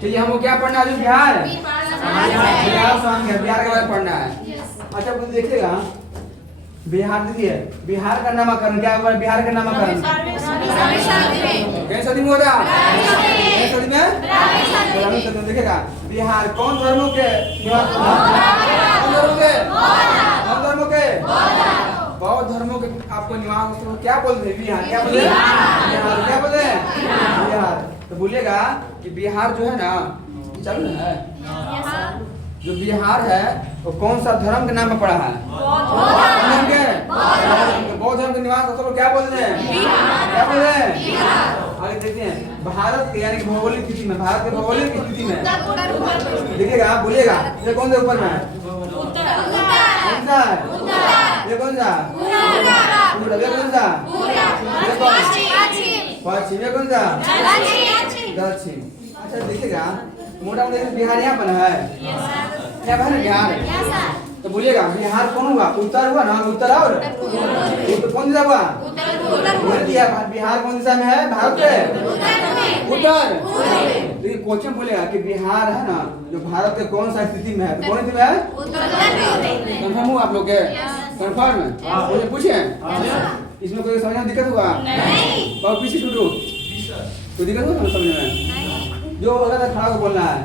चलिए हमको क्या पढ़ना है अभी? बिहार बिहार सॉन्ग है, बिहार के बारे में पढ़ना है। अच्छा कुछ देखिएगा, बिहार देखिए, बिहार का नामकरण क्या हुआ? बिहार का नामकरण कैसे सदी में हो रहा? कैसे सदी में? ग्रामीण सदी में। देखिएगा बिहार कौन धर्मों के निवास? कौन धर्मों के? कौन धर्मों के? बौद्ध धर्मों के आपको निवास क्या बोलते हैं? बिहार क्या बोलते हैं? बिहार क्या बोलते हैं? बिहार। तो बोलिएगा कि बिहार जो है ना, चल रहा है, जो बिहार है वो कौन सा धर्म के नाम पे पड़ा है? बौद्ध धर्म के निवास स्थल क्या बोलते हैं? क्या बोलते हैं? आगे देखते हैं भारत के यानी कि भौगोलिक स्थिति में, भारत के भौगोलिक स्थिति में देखिएगा, बोलिएगा ये कौन सा ऊपर में है? कौन सा है? ये कौन सा? पूरा। ये कौन सा? पश्चिम। ये कौन सा? दक्षिण। अच्छा देखिएगा मोटा मोटा बिहार यहाँ पर है, क्या है बिहार? तो बोलिएगा बिहार कौन हुआ? उत्तर हुआ ना, उत्तर और उत्तर कौन दिशा हुआ? उत्तर दिया। बिहार कौन दिशा में है भारत के? उत्तर। लेकिन क्वेश्चन बोलेगा कि बिहार है ना जो भारत के कौन सा स्थिति में है? तो कौन स्थिति में है? कंफर्म हुआ आप लोग के? कंफर्म है? मुझे पूछे इसमें कोई समझने में दिक्कत हुआ? नहीं। बहुत पीछे छूटो, कोई दिक्कत हुआ समझने में? जो होगा तो खड़ा को बोलना है।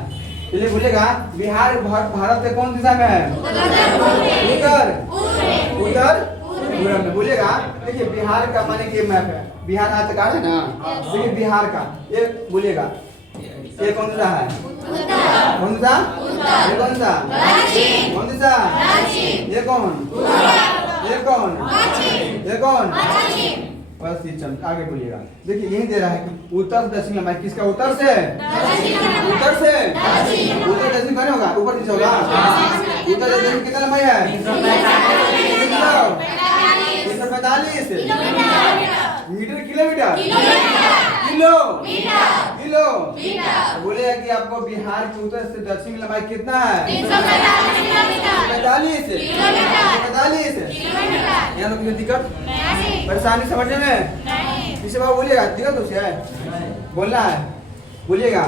चलिए बोलेगा बिहार भारत के कौन दिशा में है? उत्तर। उत्तर पूरब में। बोलिएगा देखिए बिहार का माने कि मैप है, बिहार आयताकार है ना, देखिए बिहार का ये बोलिएगा ये कौन सा है? कौन सा? ये कौन सा? कौन सा? ये कौन? ये कौन? ये कौन? बस ये आगे बोलिएगा। देखिए यही दे रहा है कि उत्तर से दक्षिण लंबाई किसका? उत्तर से। उत्तर से उत्तर दक्षिण कौन होगा? ऊपर नीचे होगा। उत्तर दक्षिण कितना लंबाई है? 345 मीटर। किलोमीटर? किलो। किलो। बोलेगा कि आपको बिहार के उत्तर से दक्षिण लंबाई कितना है? 345 यहाँ लोग दिक्कत परेशानी समझने में? इसे बाबू बोलिएगा दिक्कत उसे है बोलना है। बोलिएगा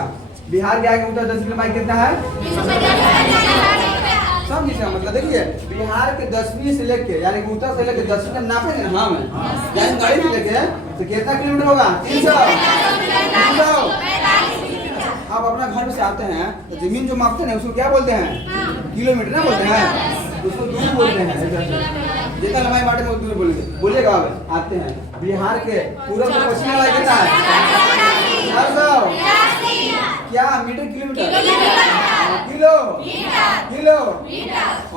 बिहार के आगे उत्तर दक्षिण लंबाई कितना है? समझिए मतलब देखिए बिहार के दक्षिणी से लेके यानी कि उत्तर से लेके दक्षिण तक नापेंगे ना हम यानी गाड़ी से लेके तो कितना किलोमीटर होगा? 300। आप अपना घर में से आते हैं तो जमीन जो मापते हैं उसको क्या बोलते हैं? किलोमीटर ना बोलते हैं, उसको दूरी बोलते हैं। जितना लंबाई बांटे वो दूरी बोलेंगे। बोलिएगा अब आते हैं बिहार के पूर्व से पश्चिम लंबाई कितना है? 400। क्या metre? Kilometre? Kilo. Kilo.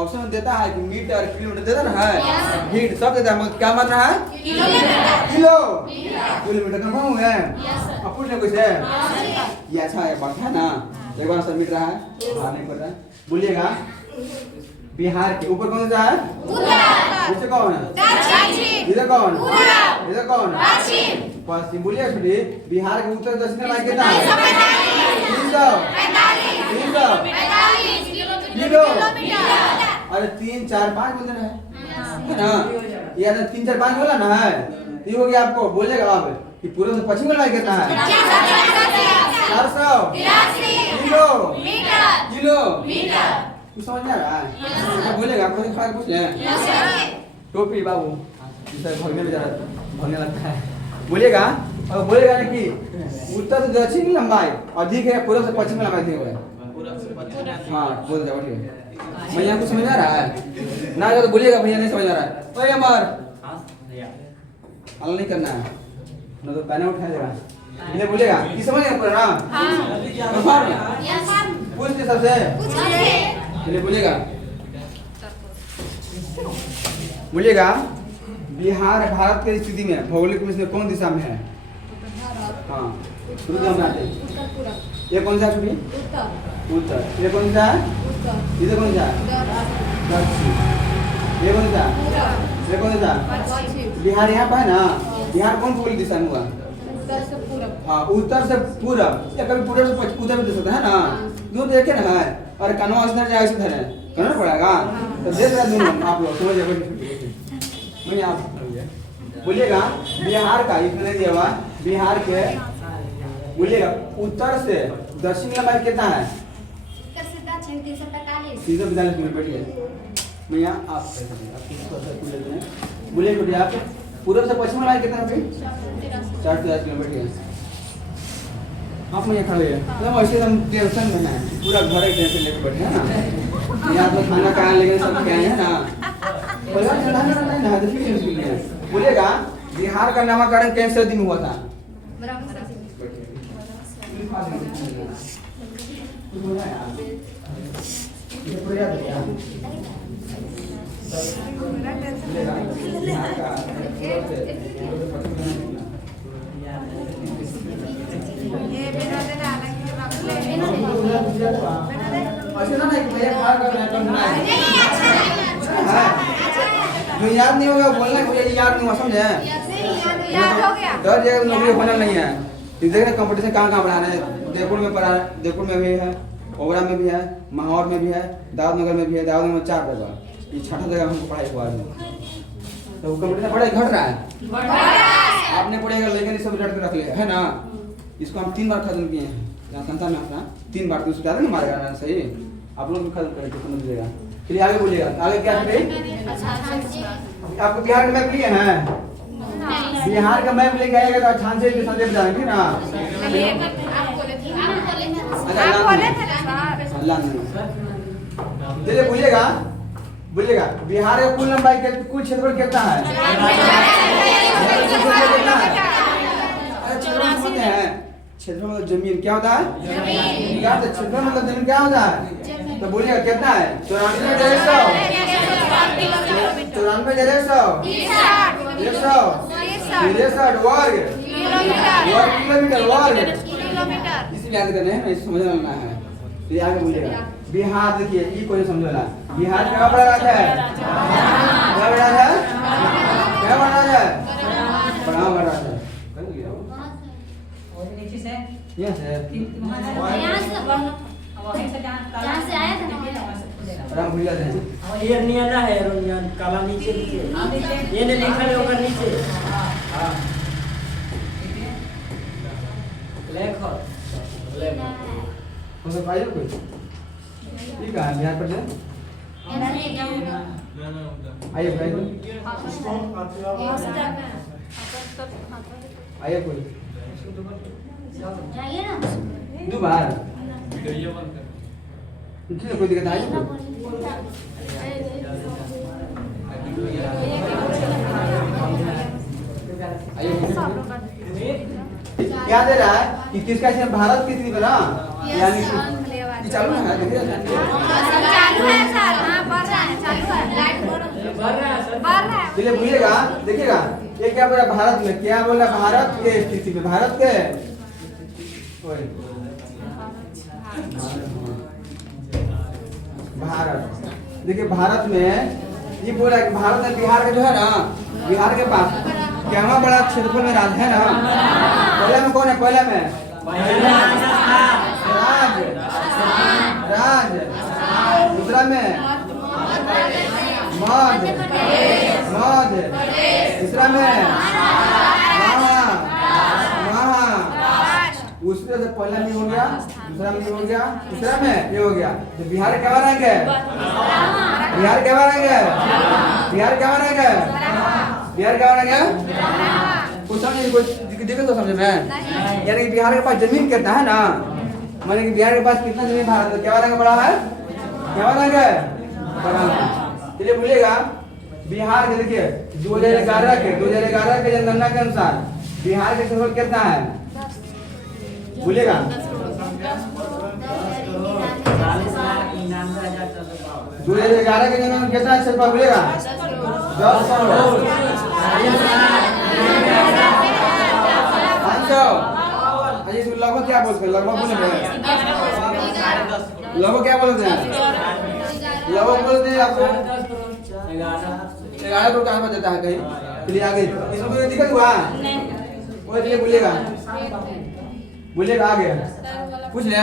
Option में देता है कि मीटर किलोमीटर देता ना है, फीट सब देता है, क्या मात्रा है? किलो। किलोमीटर का मालूम है? अब पूछने कुछ है ये? अच्छा है बात है ना, एक बार सब मिट रहा है नहीं पड़ रहा है। बोलिएगा बिहार के ऊपर कौन सा है? नीचे कौन है? इधर कौन? इधर कौन? पश्चिम। बोलिए बेटी बिहार के उत्तर दक्षिण लंबाई कितना है? 300 किलो। अरे 3 4 5 बोलते है ना, ये 3 4 5 बोला ना है, ये हो गया आपको। बोलेगा अब कि पूर्व से पश्चिम लंबाई कितना है? 400 किलो। किलो तू समझ में आ रहा है? बोलेगा आपको खा पूछ ले टोपी बाबू भगने में जरा भगने लगता है। बोलिएगा और बोलेगा ना कि उत्तर से दक्षिण लंबाई अधिक है, पूर्व से पश्चिम लंबाई अधिक है। हाँ बोल जाओ ठीक है। भैया कुछ समझ आ रहा है ना? तो बोलिएगा भैया नहीं समझ आ रहा है। ओए अमर अलग नहीं करना है ना तो पैना उठा देगा। इन्हें बोलेगा कि समझ गए पूरा ना? पूछ के सबसे इन्हें बोलेगा। बोलिएगा बिहार भारत की स्थिति में भौगोलिक में से कौन दिशा में है? हाँ ये कौन सा? उत्तर। ये कौन सा? इधर कौन सा? दक्षिण। ये कौन सा? ये कौन सा? बिहार यहाँ पर है ना, बिहार कौन भौगोलिक दिशा में हुआ? हाँ उत्तर से पूरब या कभी पूरब से उत्तर में दे सकता है ना, दोनों देखे ना है। और कनवा इधर जाएगा इधर है करना पड़ेगा तो देख रहे दोनों आप लोग समझ जाएगा। मैं आप बोलिएगा बिहार का इतना दिया हुआ बिहार के बोलिएगा उत्तर से दक्षिण की लंबाई कितना है? 345 मिनट। बैठिए मैं यहाँ आप बोलिए बेटे आप पूर्व से पश्चिम लंबाई कितना है? 450 किलोमीटर। आप मुझे खड़े हैं मतलब ऐसे हम टेंशन में हैं, पूरा घर एक टेंशन लेके बैठे हैं ना। यहाँ तो खाना कहाँ लेके सब गए हैं ना। बोलिएगा बिहार का नामकरण किस सदी में हुआ था? जो याद नहीं होगा बोलना, मुझे याद नहीं हुआ समझे? डर जाएगा नौकरी होना नहीं है। देखना कंपटीशन कहाँ पढ़ा रहे हैं, जयपुर में पढ़ा, जयपुर में भी है, ओबरा में भी है, माहौर में भी है, दाऊदनगर में भी है। दाऊदनगर में 4 जगह, ये 6ठा जगह हमको पढ़ाई हुआ है। तो कंपटीशन पढ़ाई घट रहा है, आपने पढ़ेगा लेकिन सब रट के रख लिया है ना। इसको हम 3 बार खत्म किए हैं यहाँ संस्था में अपना, 3 बार तो उसको ना मारेगा सही। आप लोग भी खत्म करके समझ लीजिएगा। चलिए आगे बोलिएगा, आगे क्या है? आपको बिहार का मैप लिए हैं? बिहार का मैप लेके आएगा तो छान से संदेश जाएंगे ना। चलिए बोलिएगा, बोलिएगा बिहार का कुल लंबाई कुल क्षेत्रफल कितना है? क्षेत्रफल मतलब जमीन क्या होता है? क्या होता है क्षेत्रफल मतलब जमीन क्या होता है? तो बोलिएगा कितना है? 94,100 वर्ग किलोमीटर वर्ग। इसी याद करना है ना, इसे समझना है। तो आगे बोलिएगा बिहार, देखिए ये कोई समझना, बिहार क्या बड़ा राज्य है? क्या बड़ा राज्य है? क्या बड़ा राज्य है? बड़ा राज्य है। यहाँ से आया था राम भूल जाते हैं। ये नियाला है रोनियन काला नीचे नीचे ये ने लिखा है ऊपर नीचे। हां लेखो तो सब आइए कोई ठीक है बिहार पर जाए आइए भाई आइए कोई जाइए ना दो बार ठीक कोई दिक्कत नहीं क्या दे रहा है कि किसका इसमें भारत कितनी बना यानी कि चालू है देखिए चालू है सर। हां बढ़ रहा है, चालू है, लाइट बढ़ रहा है, बढ़ रहा है। चलिए भूलिएगा, देखिएगा ये क्या बोला भारत में, क्या बोला भारत के स्थिति में, भारत के भारत देखिए भारत में ये बोला कि भारत में बिहार का जो है ना, बिहार के पास क्या बड़ा क्षेत्रफल में राज्य है ना। पहले में कौन है? पहले में राज, राज, दूसरा में मध्य, मध्य, तीसरा में उसमें से पहला में हो गया, दूसरा में हो गया, तीसरा में ये हो गया। तो बिहार क्या बनेंगे? बिहार क्या बनेंगे? बिहार क्या बनेंगे? बिहार क्या बनेंगे? कुछ समझे, कुछ दिक्कत तो समझ में? यानी कि बिहार के पास जमीन कितना है ना, माने कि बिहार के पास कितना जमीन भारत में क्या बनेंगे? बड़ा है, क्या बनेंगे? बड़ा। चलिए बोलिएगा बिहार के, देखिए 2011 के जनगणना के अनुसार बिहार के क्षेत्रफल कितना है? बोलिएगा 2011 के जनगणना कितना क्षेत्रफल? बोलिएगा 10 करोड़ 500। अजी इसमें लगभग क्या बोलते हैं? लगभग बोलेंगे लगभग क्या बोलते हैं? लगभग बोलते हैं आपको 11 करोड़ कहाँ पर देता है कहीं। चलिए आगे इसमें कोई दिक्कत हुआ? वो चलिए बोलिएगा, बोलिएगा आगे पूछ ले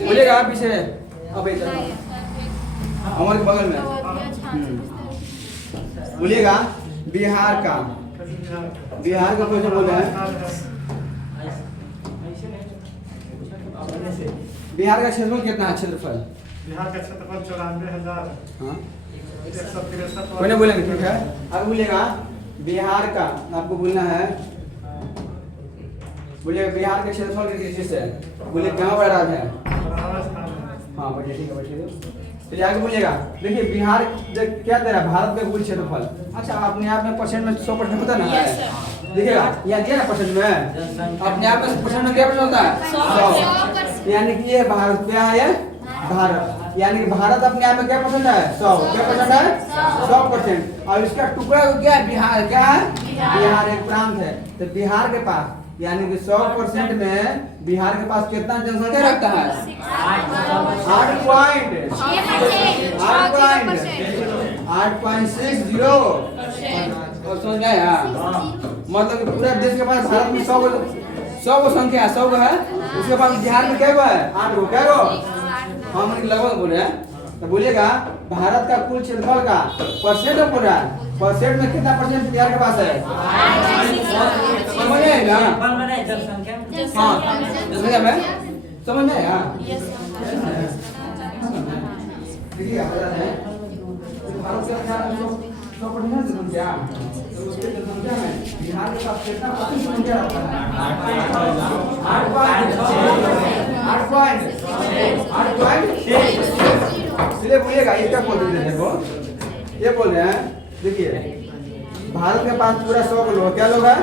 बोलिएगा आप पीछे अब हमारे बगल में बोलिएगा बिहार का बिहार का क्वेश्चन बोल रहे हैं। बिहार का क्षेत्रफल कितना है? क्षेत्रफल बिहार का क्षेत्रफल 94,000 हाँ 163 कोई नहीं बोलेंगे, ठीक है। अब बोलिएगा बिहार का, आपको बोलना है, बोलिए बिहार के क्षेत्रफल किस चीज से है? बोलिए गाँव बड़ा राज्य है। हाँ बैठिए, ठीक है बैठिए। चलिए आगे बोलिएगा। देखिए बिहार क्या दे रहा है? भारत का कुल क्षेत्रफल। अच्छा अपने आप में परसेंट में 100% होता ना है? देखिएगा यहाँ दिया ना परसेंट में, अपने आप में परसेंट में क्या परसेंट होता है? 100। यानी कि ये भारत क्या है? ये भारत, यानी कि भारत अपने आप में क्या परसेंट है? 100। क्या परसेंट है? 100%। और इसका टुकड़ा क्या है? बिहार। क्या है? बिहार एक प्रांत है। तो बिहार के पास यानी कि 100% में बिहार के पास कितना जनसंख्या रखता है? 8.60। और समझ गए? मतलब कि पूरा देश के पास भारत में 100 संख्या 100 है, उसके पास बिहार में क्या है? 8 गो। क्या गो? हम लगभग बोल रहे हैं। तो बोलिएगा भारत का कुल क्षेत्रफल का परसेंट बोल रहा है, परसेंट में कितना परसेंट बिहार के पास है? समझ में? हाँ जनसंख्या में समझ में? हाँ देखिए भारत का 100% जनसंख्या, तो उसके जनसंख्या में बिहार के पास कितना परसेंट संख्या रहता है? 8.6। इसलिए बोलिएगा ये क्या बोल रहे हैं? देखो ये बोल रहे हैं, देखिए भारत के पास पूरा 100 लोग, क्या लोग है?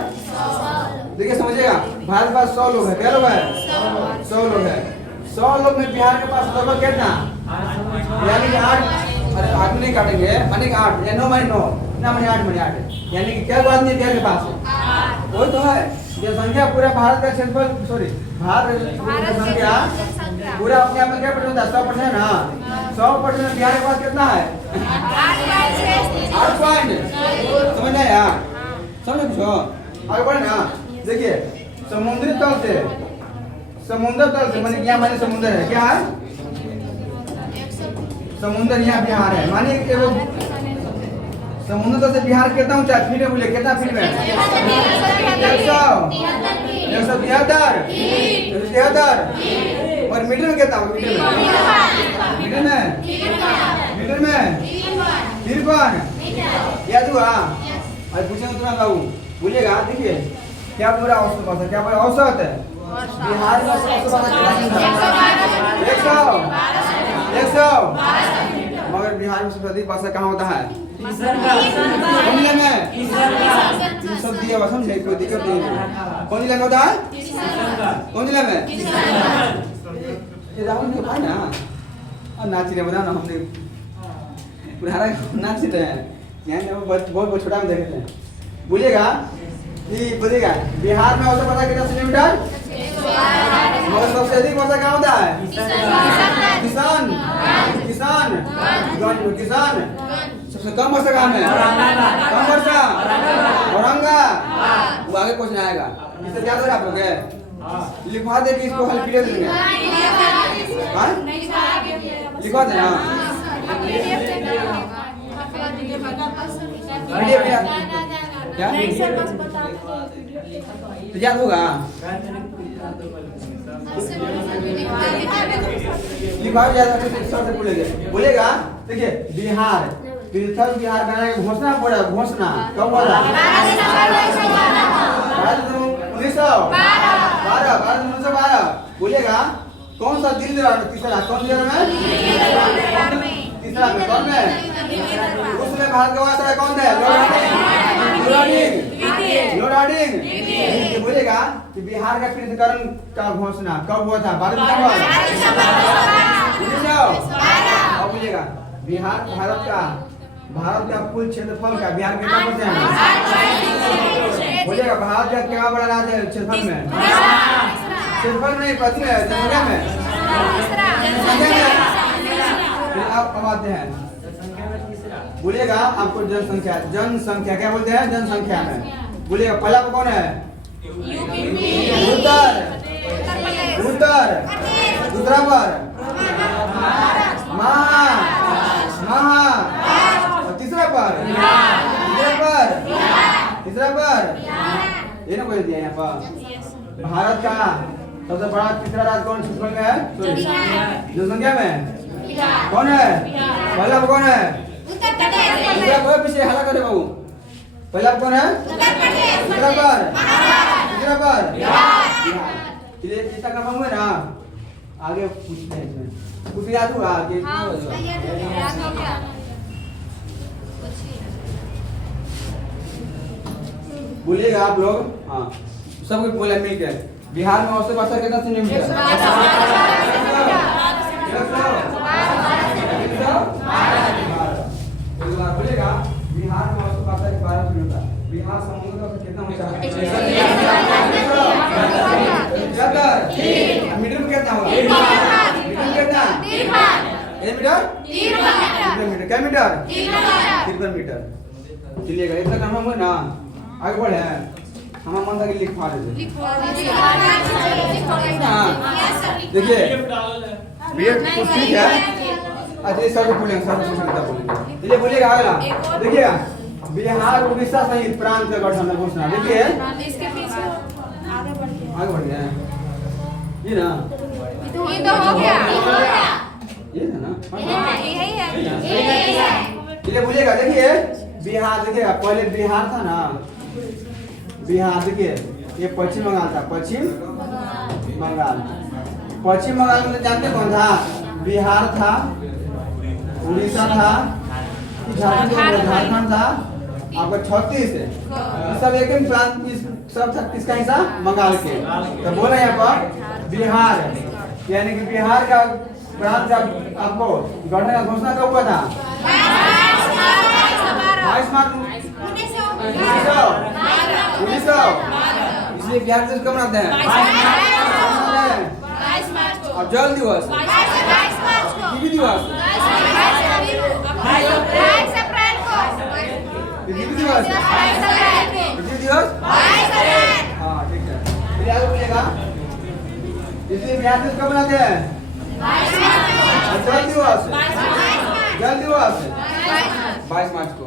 देखिए समझिएगा, भारत के पास 100 लोग है। क्या लोग है? 100 लोग है। 100 लोग में बिहार के पास लगभग कितना? यानी कि 8, अरे 8 नहीं काटेंगे, माने 8 या 9 माने 9 ना माने 8 माने 8, यानी कि क्या आदमी बिहार के पास है? वही तो है जनसंख्या पूरा भारत का क्षेत्रफल, सॉरी भारत जनसंख्या पूरा अपने आप में क्या परसेंट है? 100% ना। 100% बिहार के पास कितना है? 8 पॉइंट। समझ में आया? समझ कुछ आगे बढ़े ना। देखिए समुद्री तल से, समुद्र तल से माने यहाँ माने समुद्र है। क्या है? समुद्र यहाँ बिहार है। माने एगो समुद्र तल से बिहार कितना ऊंचा है? फीट में बोले कितना फीट में? 173। और मीटर में कितना? मीटर में 53 याद हुआ? अरे पूछेंगे तुम्हारा बाबू, बोलिएगा। देखिए क्या पूरा औसत भाषा, क्या पूरा औसत है? बिहार में औसत भाषा कितना? 100। मगर बिहार में सबसे अधिक भाषा कहाँ होता है? कौन जिले में? सब दिया हुआ, समझे? कोई दिक्कत नहीं है। कौन जिले में होता है? कौन जिले में? ये राहुल के भाई ना, और नाच रहे बता ना, हमने पुराना नाच रहे हैं यहाँ बहुत छोटा में देखे थे। बोलिएगा कि बोलिएगा बिहार में औसत भाषा कितना सेंटीमीटर? मगर सबसे अधिक भाषा कहाँ होता है? किसान। किसान किसान। सबसे कम वर्षा कहाँ है? कम वर्षा औरंगाबाद। वो आगे क्वेश्चन आएगा, इससे क्या कर आप लोग लिखवा दे कि इसको हल क्लियर देंगे। लिखवा देना क्या तो याद होगा? लिखवा बोलेगा। बोलेगा देखिए बिहार पृथक बिहार बनाने की घोषणा पड़ा। घोषणा कब हुआ था? 1912। बोलिएगा कौन सा दिल्ली तीसरा? कौन जिला में? तीसरा में कौन में? उसमें भारत का वास्ता कौन है? लोराडिंग। बोलेगा कि बिहार का पृथक्करण का घोषणा कब हुआ था? भारत में हुआ। और बोलिएगा बिहार भारत का कुल क्षेत्रफल का बिहार कितना परसेंट है? बोलिएगा भारत का क्या बड़ा राज्य है क्षेत्रफल में? क्षेत्रफल नहीं पति है जनसंख्या में। अब आते हैं, बोलिएगा आपको जनसंख्या क्या बोलते हैं? जनसंख्या में बोलिएगा पहला कौन है? उत्तर। दूसरा पर महा। और तीसरा पर तीसरा पर ये ना कोई दिया यहाँ पर भारत का सबसे बड़ा तीसरा राज्य कौन छत्तीसगढ़ में है? जनसंख्या में कौन है? पहला कौन है? दूसरा कोई पीछे हल्ला करे बाबू। पहला कौन है? दूसरा पर तीसरा पर ये कितना कंफर्म हुआ ना? आगे पूछते हैं इसमें कुछ याद हुआ आगे बोलिएगा आप लोग। हाँ सब कुछ बोले मिल के। बिहार में औसत भाषा कितना सेंटीमीटर? बोलिएगा बिहार में औसत भाषा 12 सेंटीमीटर। बिहार समुद्र का कितना ऊंचा है? मीटर में कितना होगा? मीटर में कितना? 1 मीटर? 3 मीटर। क्या मीटर? 3 मीटर। चलिएगा इतना कंफर्म हुआ ना? आगे बढ़े हमारा मन था कि लिख पा रहे थे। देखिए भैया कुछ ठीक है। अच्छा सर को बोलेंगे सर को बोलेंगे। चलिए बोलिएगा अगला देखिएगा बिहार उड़ीसा सहित प्रांत का गठन है घोषणा। देखिए आगे बढ़ गए ये ना ये तो हो गया ये है ना यही है चलिए बोलिएगा देखिए बिहार देखिएगा पहले बिहार था ना बिहार देखिए ये पश्चिम बंगाल था पश्चिम बंगाल में जानते कौन था? बिहार था उड़ीसा था झारखंड था आपका 36 है सब एक ही प्रांत सब था किसका हिस्सा? बंगाल के। तो बोला यहाँ पर बिहार यानी कि बिहार का प्रांत का आपको गठन का घोषणा कब हुआ था? 22 मार्च 1900 इसलिए बिहार से कब मनाते हैं? और जल दिवस टीवी दिवस टीवी दिवस हाँ ठीक है फिर आगे बोलिएगा इसलिए बिहार से कब मनाते हैं? जल दिवस 22 मार्च को।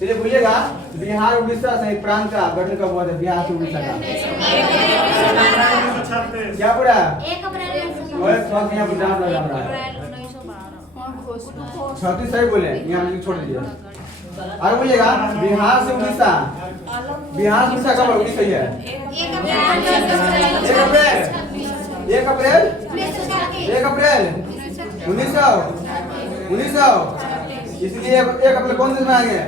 चलिए बोलिएगा बिहार उड़ीसा सहित प्रांत का गठन कब हुआ था? बिहार से उड़ीसा का क्या पूरा 1 अप्रैल और सब यहाँ पर डांस लगा रहा है 36 सही बोले यहाँ छोड़ दीजिए। और बोलिएगा बिहार से उड़ीसा कब उड़ीसा ही है? 1 अप्रैल 1900 इसलिए 1 अप्रैल कौन दिवस मनाएंगे?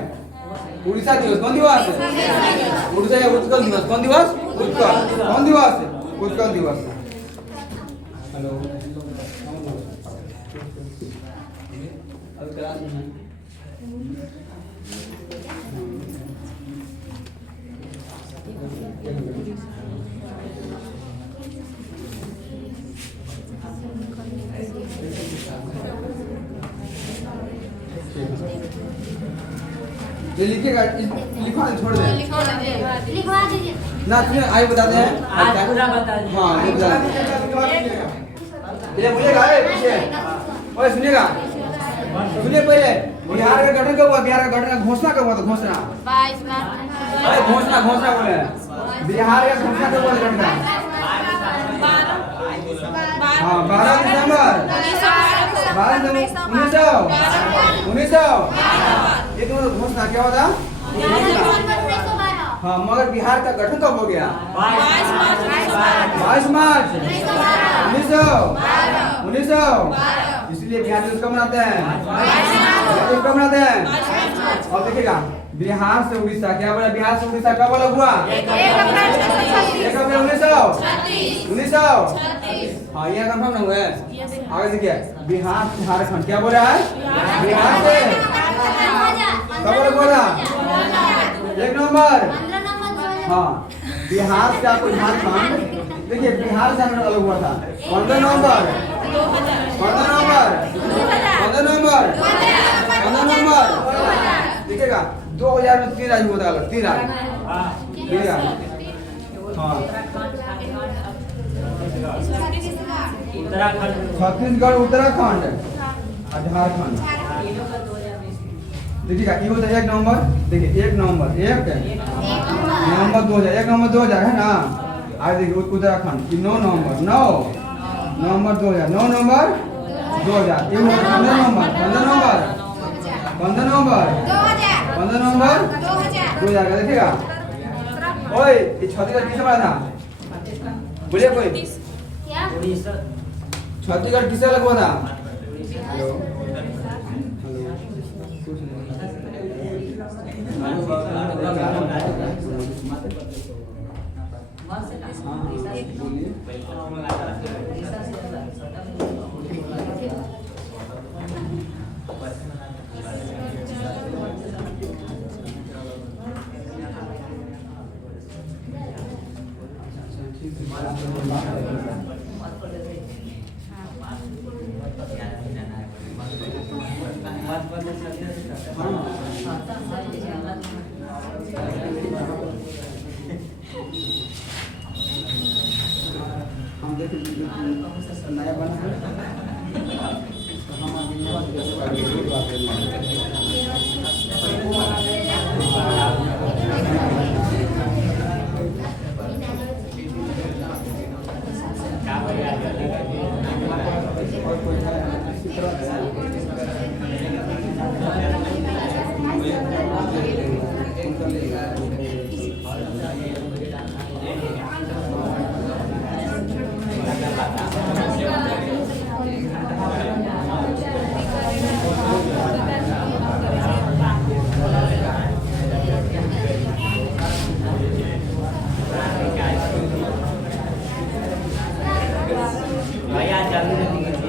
उड़ीसा दिवस। कौन दिवस? उड़ीसा या उत्कल दिवस। कौन दिवस? उत्कल। कौन दिवस? उत्कल दिवस। हेलो अब क्लास में ये लिखिएगा लिखवा छोड़ दे लिखवा दीजिए ना तुम्हें आगे बताते हैं आज पूरा बता दीजिए। हाँ ये बता ये बोलिएगा पीछे ओए सुनिएगा सुनिए पहले बिहार का गठन कब हुआ? बिहार का गठन का घोषणा कब हुआ था? घोषणा 22 मार्च अरे घोषणा बोले बिहार का घोषणा कब हुआ था? गठन का हाँ 12 दिसंबर 1900 ये तो घोषणा क्या हुआ था? हाँ मगर बिहार का गठन कब हो गया? 22 मार्च 1900 इसलिए बिहार दिवस कब मनाते हैं? कब मनाते हैं? और देखिएगा बिहार से उड़ीसा क्या बोला? बिहार से उड़ीसा कब अलग हुआ? 1 अप्रैल 1900 हाँ यहाँ कंफर्म ना हुआ है। आगे देखिए बिहार झारखंड क्या बोला है? बिहार से कब अलग हुआ था? 1 नवंबर हाँ बिहार से आपको झारखंड देखिए बिहार से अलग हुआ था 15 नवंबर 15 नवंबर देखिएगा 2000 में 3 राज्य हुआ था अलग 3 राज्य हाँ छत्तीसगढ़ उत्तराखंड और झारखंड देखिएगा ये होता है 1 नवंबर देखिए 1 नवंबर 1 नवंबर 2000 1 नवंबर 2000 है ना। आज देखिए उत्तराखंड की 9 नवंबर 9 नवंबर 2000 9 नवंबर 2000 15 नवंबर 15 नवंबर 15 नवंबर 15 नवंबर 2000 का देखिएगा। ओए ये छत्तीसगढ़ किससे बना था बोलिए कोई उड़ीसा छत्तीसगढ़ किससे अलग हुआ था। हेलो हम देखें नया बना है हम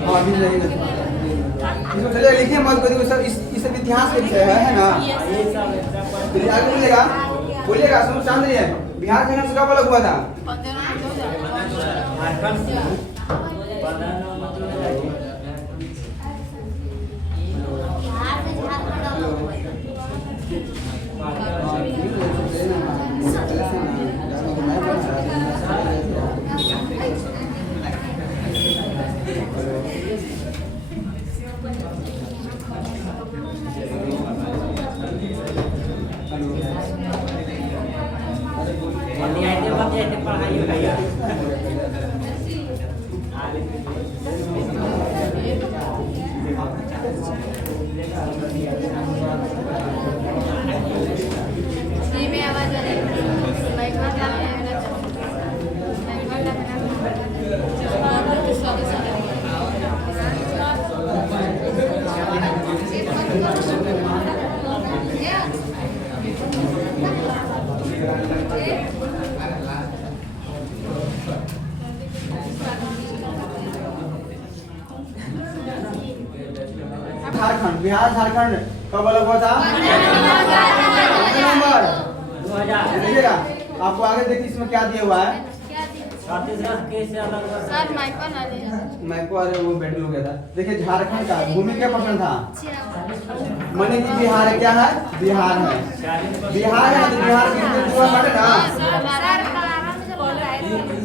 अभी नहीं इसमें चलिए लिखिए मत करिए सब इस सब इतिहास के विषय है ना। चलिए आगे बोलिएगा बोलिएगा सुनो शांत रहिए। बिहार के नाम से कब अलग हुआ था। झारखंड बिहार झारखंड कब अलग हुआ था। नवंबर 2000 देखिएगा आपको आगे देखिए इसमें क्या दिया हुआ है। छत्तीसगढ़ कैसे अलग हुआ सर माइकल वाले मैको वाले वो बैटल हो गया था। देखिए झारखंड का भूमि क्या पर्सन था। माने कि बिहार क्या है बिहार है बिहार है तो बिहार के पूरा बटे ना।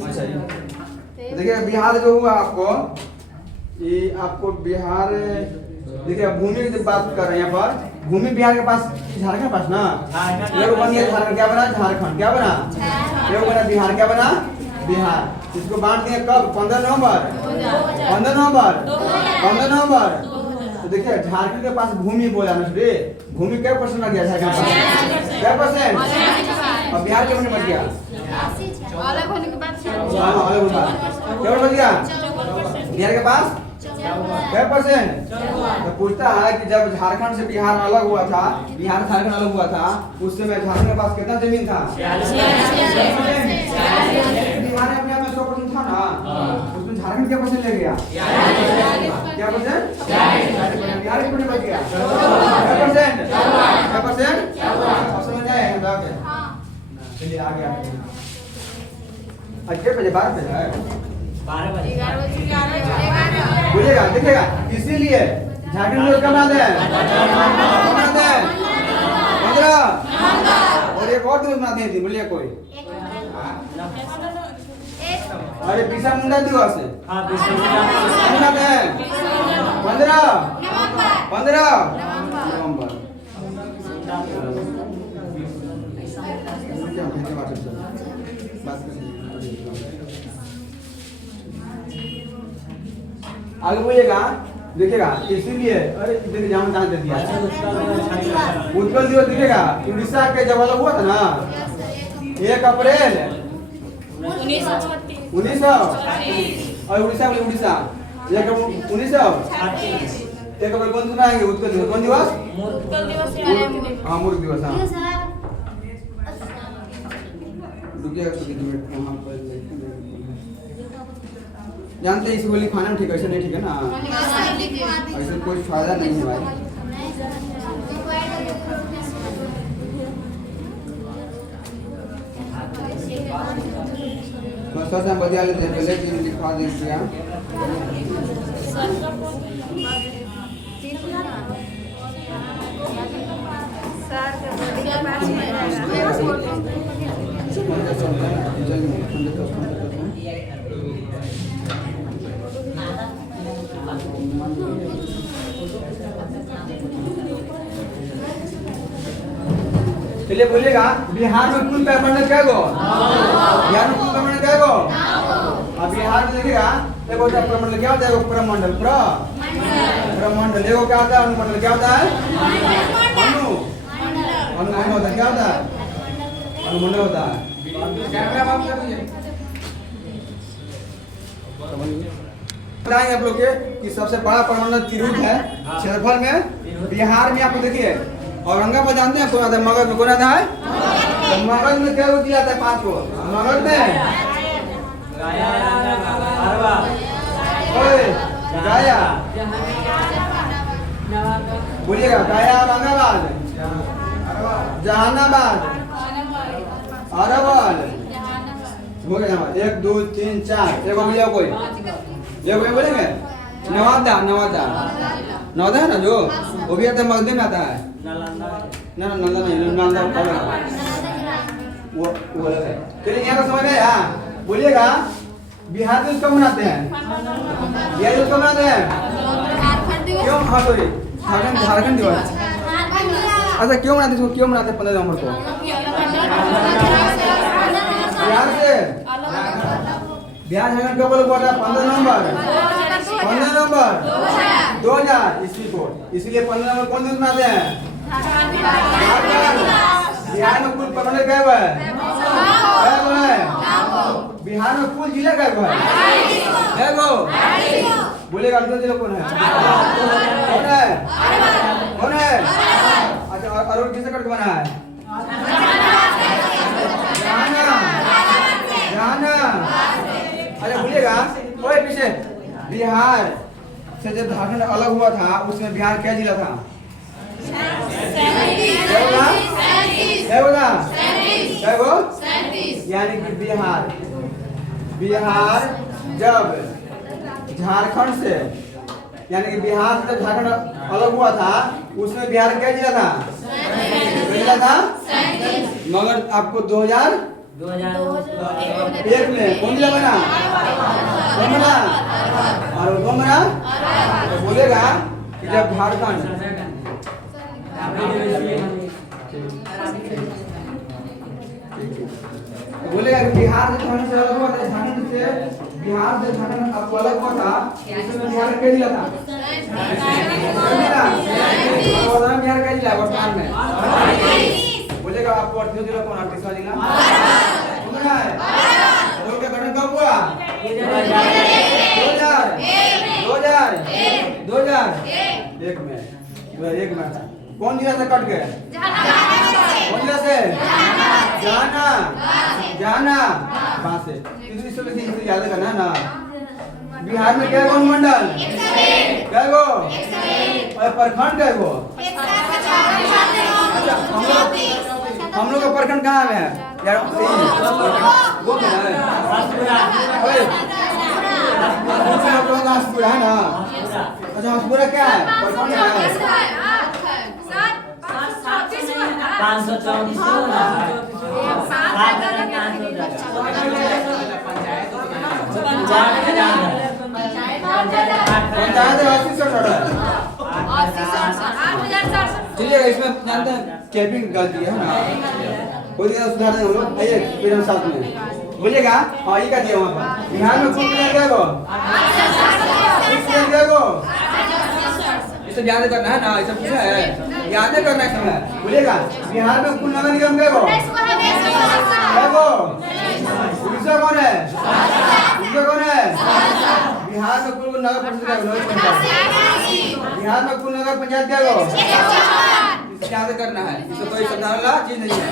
अच्छा जी देखिए बिहार जो हुआ आपको ये आपको बिहार देखिए भूमि की जब बात कर रहे हैं यहाँ पर भूमि बिहार के पास झारखंड के पास ना। ये बन गया झारखंड क्या बना झारखंड क्या बना ये बना बिहार क्या बना बिहार। इसको बांट दिए कब 15 नवंबर 15 नवंबर 15 नवंबर। तो देखिए झारखंड के पास भूमि बोला ना भूमि क्या परसेंट लग गया झारखंड क्या परसेंट और बिहार क्या बच गया अलग होने के बाद अलग होता क्या बच गया बिहार के पास क्या परसेंट। तो पूछता है कि जब झारखंड से बिहार अलग हुआ था बिहार झारखंड अलग हुआ था उस समय झारखंड के पास कितना जमीन था। बिहार अपने आप में 100% था ना उसमें झारखंड क्या परसेंट ले गया क्या परसेंट बिहार कितने बच गया क्या परसेंट समझ आए चलिए आगे अच्छे बजे 12 बजे है 12 बजे बोलिएगा देखिएगा इसीलिए झारखंड में कब आते हैं 15 और एक और दिवस बनाते हैं बोलिए कोई अरे बिरसा मुंडा दिवस है हां 15 नवंबर आगे बोलिएगा, देखिएगा इसीलिए अरे देखिए जहाँ कहाँ दे दिया उत्कल दिवस दिखेगा। उड़ीसा के जब अलग हुआ था ना 1 अप्रैल 1900 और उड़ीसा 1900 1 अप्रैल कौन सुनाएंगे उत्कल दिवस कौन दिवस? हाँ मूर्ख दिवस। हाँ रुकिएगा तो कितने मिनट वहाँ पर जानते हैं इसे बोली खाना में ठीक है ऐसे नहीं ठीक है ना ऐसे कोई फायदा नहीं है भाई। बस सर हम बता लेते हैं पहले कि लिखा दीजिए आप चलिए बोलिएगा बिहार में कुल पैमाना क्या गो? बिहार में कुल पैमाना क्या गो? अब बिहार में देखिएगा देखो जब प्रमंडल क्या होता है? प्रमंडल प्रमंडल देखो क्या होता है? अनुमंडल क्या होता है? अनुमंडल होता है क्या होता है? अनुमंडल होता है। बताएंगे आप लोग के कि सबसे बड़ा प्रमंडल तिरहुत है क्षेत्रफल में। बिहार में आप देखिए औरंगाबाद जानते हैं कौन आता है? मगध में कौन आता है? तो मगध में क्या दिया जाता है? 5 को मगध में गाया बोलिएगा गाया औरंगाबाद जहानाबाद अरवल हो गया ना 1 2 3 4 एक बोलिए कोई ये कोई बोलेंगे नवादा नवादा है ना जो वो भी आता है मगध में आता है ना नालंदा वो अलग है। चलिए यहाँ का समझ में आया? बोलिएगा बिहार दिवस कब मनाते हैं? बिहार दिवस कब मनाते हैं? क्यों? हाँ सॉरी झारखंड दिवस। अच्छा क्यों मनाते हैं? क्यों मनाते हैं 15 नवंबर को? बिहार झारखंड कब अलग हुआ था? 15 नवंबर 2000 ईस्वी को। इसलिए 15 नवंबर कौन दिवस मनाते हैं? बिहार में कुल प्रमंडल क्या हुआ है? बिहार में कुल जिला क्या हुआ है? बोलेगा अर्जुन जिला कौन है? कौन है? अच्छा अरुण किससे कट बना है? जाना। अच्छा बोलिएगा कोई पीछे बिहार से जब झारखंड अलग हुआ था उसमें बिहार क्या जिला था? यानी कि बिहार जब झारखंड से यानी कि बिहार से जब झारखंड अलग हुआ था उसमें बिहार क्या जिला था? जिला था मगर आपको 2001 में कौन जिला बना? और गोमरा बोलेगा कि जब झारखंड बोलेगा कि बिहार से झारखंड से अलग हुआ था झारखंड से आपको अलग हुआ था उसमें बिहार क्या जिला था? बिहार का जिला वर्तमान में बोलेगा आपको 38 जिला कौन? 38वां जिला कौन है? रोड का गठन कब हुआ? 2001 में कौन जिला से कट गए? कौन जिला से? जाना कहाँ से? इसे याद करना ना। बिहार में क्या कौन मंडल? क्या गो? और प्रखंड क्या गो? हम लोग का प्रखंड कहाँ है यार? वो क्या है? हंसपुरा है ना? अच्छा हंसपुरा क्या है? प्रखंड है 500 चलिए इसमें जानते हैं कैपिंग गलती है ना कोई दिया सुधार देंगे हम लोग। आइए फिर हम साथ में बोलिएगा। हाँ ये क्या दिया वहाँ पर बिहार में कुल मिला क्या गो? गार्जियन क्या को इसे याद करना है ना, इसे पूछा है याद करना है समय। बोलिएगा बिहार में कुल नगर निगम क्या को उड़ीसा कौन है, उड़ीसा कौन है? बिहार में कुल नगर परिषद क्या को, बिहार में कुल नगर पंचायत क्या को इसे याद करना है, इसे कोई समझाने वाला चीज नहीं है।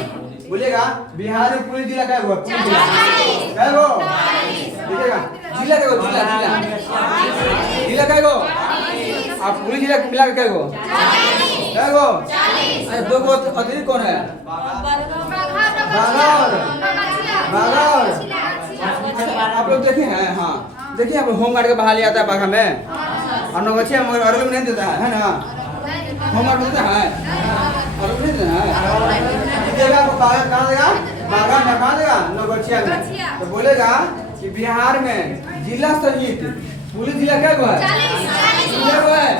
बोलिएगा बिहार में पुलिस जिला क्या हुआ, पुलिस जिला क्या हो, देखिएगा जिला क्या हो, जिला जिला जिला क्या हो, आप पुलिस जिला मिला के क्या हो, क्या हो? अरे दो को अतिरिक्त कौन है, बागौर, बागौर आप लोग देखे हैं? हाँ देखिए आप होमगार्ड के बहाली आता है बाघा में और नौगछिया मगर अरल में नहीं देता है ना, होमगार्ड में देता है अरल में नहीं देता है, देगा आपको बाघा कहाँ देगा, बाघा में कहाँ देगा, नौगछिया में। तो बोलेगा कि बिहार में जिला सहित पुलिस जिला क्या हुआ है, क्या हुआ है,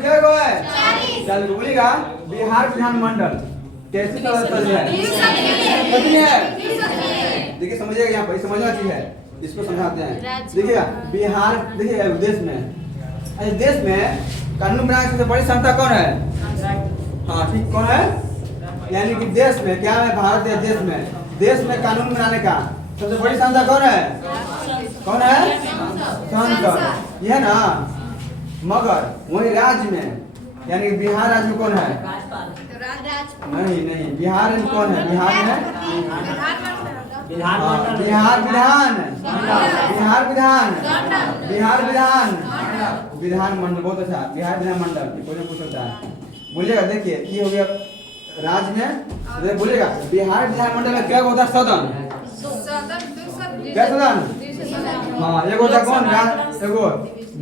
क्या हुआ है, चल बोलेगा बिहार विधानमंडल कैसी सदस्य है, कितनी है? देखिए समझिएगा यहाँ पर समझना चीज है, इसको समझाते हैं। देखिएगा बिहार, देखिए देश में, देश में कानून बनाने की सबसे बड़ी संस्था कौन है? हाँ ठीक, कौन है? यानी कि देश में क्या है, भारत देश में कानून बनाने का सबसे बड़ी संस्था कौन है? कौन है? संसद, यह ना। मगर वही राज्य में यानी बिहार राज्य में कौन है? नहीं नहीं, बिहार में कौन है? बिहार में बिहार विधान, बिहार विधान, बिहार विधान, विधान मंडल, बहुत अच्छा, बिहार विधान मंडल कोई पूछ सकता है। बोलिएगा देखिए ये हो गया राज्य में, बोलिएगा बिहार विधान मंडल में क्या होता है, सदन, क्या सदन? हाँ एक होता कौन, एगो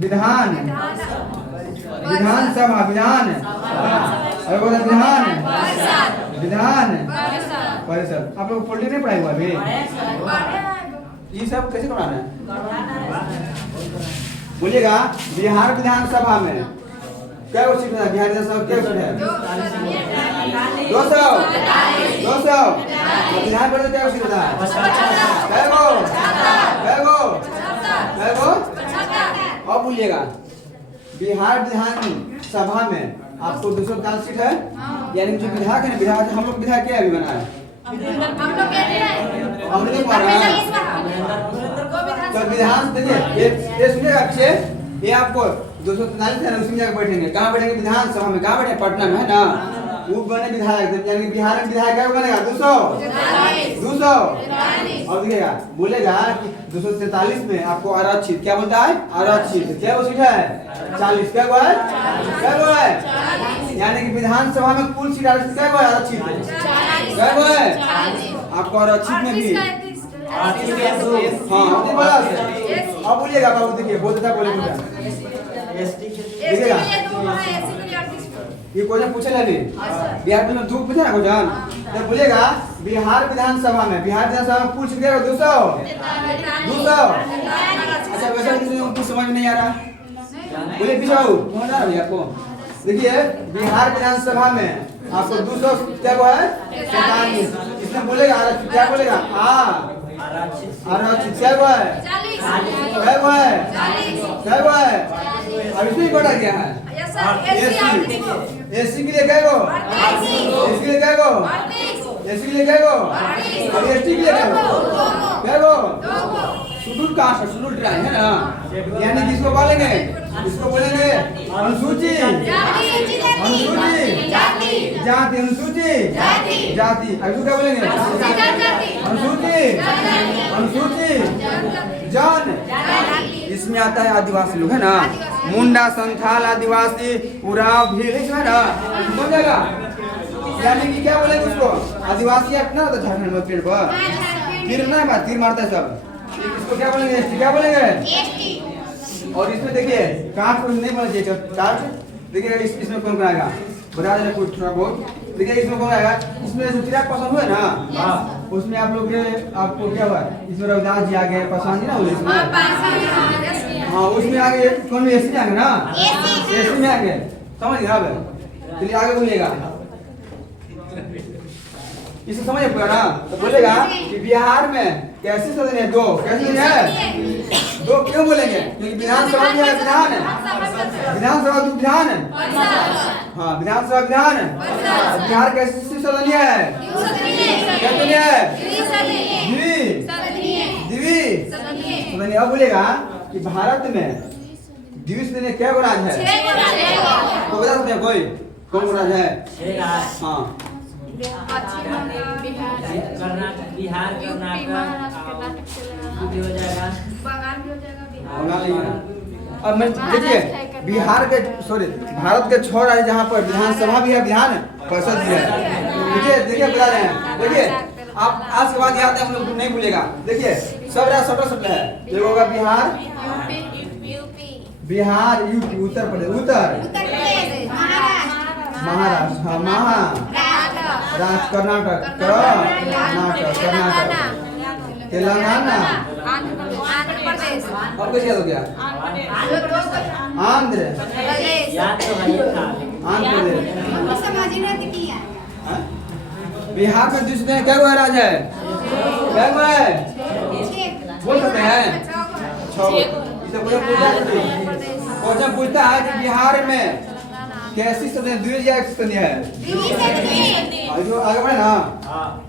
विधान, विधानसभा, विधान, एगो होता विधान, विधान परिषद। आप लोग पॉलिटिक्स नहीं पढ़ाई हुआ अभी, ये सब कैसे पढ़ाना है? बोलिएगा बिहार विधानसभा में क्या सीट है, बिहार विधानसभा क्या सीट है? 200 200 विधान परिषद क्या सीट होता है? अब बोलिएगा बिहार विधानसभा में आपको 240 सीट है, यानी जो विधायक है ना, विधायक हम लोग विधायक क्या अभी बना है, हमने पढ़ा है। तो विधान देखिए ये सुनिएगा अच्छे, ये आपको 243 है ना, उसमें जाकर बैठेंगे, कहाँ बैठेंगे? विधानसभा में, कहाँ बैठे? पटना में है ना, वो बने विधायक, यानी बिहार में विधायक क्या बनेगा? 200। और देखिएगा बोलेगा कि 243 में आपको आरक्षित क्या बोलता है, आरक्षित क्या वो सीट है? 40, क्या हुआ है, क्या हुआ है? यानी कि विधानसभा में कुल सीट आरक्षित क्या हुआ है, आरक्षित क्या हुआ है? आपको आरक्षित में भी हाँ बोला। अब बोलिएगा बाबू, देखिए बहुत अच्छा बोलेगा, देखिएगा ये क्वेश्चन पूछे लगे बिहार में दो पूछा ना क्वेश्चन, तो बोलेगा बिहार विधानसभा में, बिहार विधानसभा में कुल सीट 200 200। अच्छा वैसे कुछ समझ में नहीं आ रहा, बोले पीछे कौन आ रहा है आपको? देखिए बिहार विधानसभा में आपको 200 क्या वो है, 47, इसमें बोलेगा क्या बोलेगा, आरक्षित क्या वो है, क्या वो है, क्या वो है? अब इसमें बढ़ा गया है एससी के लिए क्या गो, एससी के लिए क्या गो, एससी के लिए क्या गो, और एसटी के लिए क्या गो, शेड्यूल कास्ट, शेड्यूल ट्राइब है ना, यानी किसको बोलेंगे, इसको बोलेंगे अनुसूची, अनुसूची जाति, अनुसूची जाति, अब क्या बोलेंगे? अनुसूची, अनुसूची जन। इसमें आता है आदिवासी लोग है ना, मुंडा, संथाल, आदिवासी, उराव, भील है ना, समझ जाएगा? यानी कि क्या बोलेंगे उसको, आदिवासी अपना तो झारखंड में पेड़ पर तीर ना है, तीर मारता है सब, इसको क्या बोलेंगे, एसटी क्या बोलेंगे? और इसमें देखिए कास्ट को नहीं बोलना चाहिए, कास्ट देखिए इसमें कौन बनाएगा, बता देना कुछ थोड़ा बहुत। देखिए इसमें कौन आएगा, इसमें जो 3 पसंद हुए ना, उसमें आप लोग के आपको क्या हुआ, इसमें रविदास जी आ गए, पासवान जी ना हुए इसमें, हाँ उसमें आगे कौन एससी में आगे ना, एससी में आगे, समझ गए? अब चलिए आगे बोलिएगा, इसे समझ पूरा ना। तो बोलेगा कि बिहार में कैसे सदन है, 2 कैसे है, दो क्यों बोलेंगे? क्योंकि विधानसभा भी है विधान है, विधानसभा भी विधान है। हाँ विधानसभा विधान है। बिहार कैसी सदनीय है? कैसे है? द्वि सदनीय। अब बोलेगा कि भारत में द्विसदनीय क्या गो राज्य है? तो बता सकते हैं कोई कौन राज्य है? हाँ कर्नाटक, बिहार, कर्नाटक भी हो जाएगा, बंगाल भी हो जाएगा, बंगाल नहीं है। अब मैं देखिए बिहार के सॉरी भारत के 6 राज्य जहाँ पर विधानसभा भी है विधान परिषद भी है। देखिए देखिए बता रहे हैं, देखिए आप आज के बाद याद है हम लोग नहीं भूलेगा। देखिए सब राज्य सटल है। एक होगा बिहार, बिहार, यूपी, उत्तर प्रदेश, उत्तर महाराष्ट्र, हाँ महाराष्ट्र, कर्नाटक, तेलंगाना, आंध्र प्रदेश, अब कैसे याद हो गया? आंध्र याद तो भाई था। आंध्र प्रदेश। हाँ? बिहार में द्विसदनीय क्या गो राज्य है? क्या गो है? बोल सकते हैं 6 गो। इसे कोई पूछता है कि बिहार में कैसी सदनीय द्विज या सदनीय है? आगे बढ़े ना,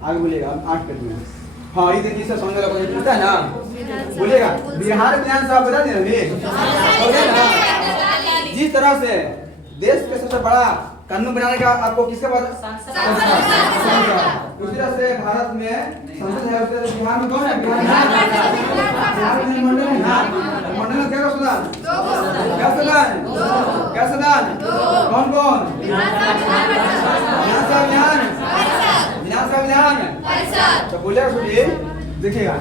आगे बोलिएगा 8 कर दूंगा। हाँ ये देखिए सब समझ लो पूछता है ना, बोलिएगा बिहार विधानसभा बता दें अभी ना। जिस तरह से देश के सबसे बड़ा कानून बनाने का आपको किसका पता? उसी तरह से भारत में संसद है, उसी तरह बिहार में कौन है? बिहार में मंडल है ना। मंडल में क्या सदन? क्या सदन? क्या सदन? कौन कौन? विधानसभा विधान। तो बोले सुनिए देखिएगा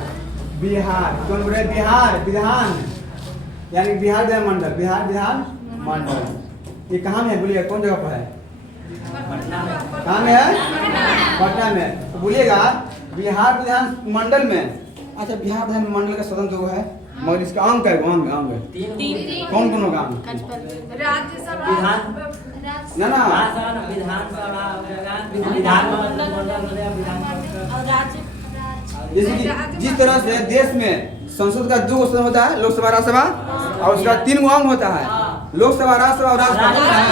बिहार कौन बोले? बिहार विधान यानी बिहार विधान मंडल, बिहार विधान मंडल ये कहाँ में है? बोलिएगा कौन जगह पर है? कहाँ में है? पटना में। तो बोलिएगा बिहार विधान मंडल में। अच्छा बिहार विधान मंडल का सदन तो है मगर इसका अंग क्या है? अंग कौन कौन होगा? राज्यसभा, ना ना जैसे कि जिस तरह से देश में संसद का 2 सदन होता है, लोकसभा राज्यसभा, और उसका 3 गो अंग होता है, लोकसभा राज्यसभा और राज्यसभा होता है।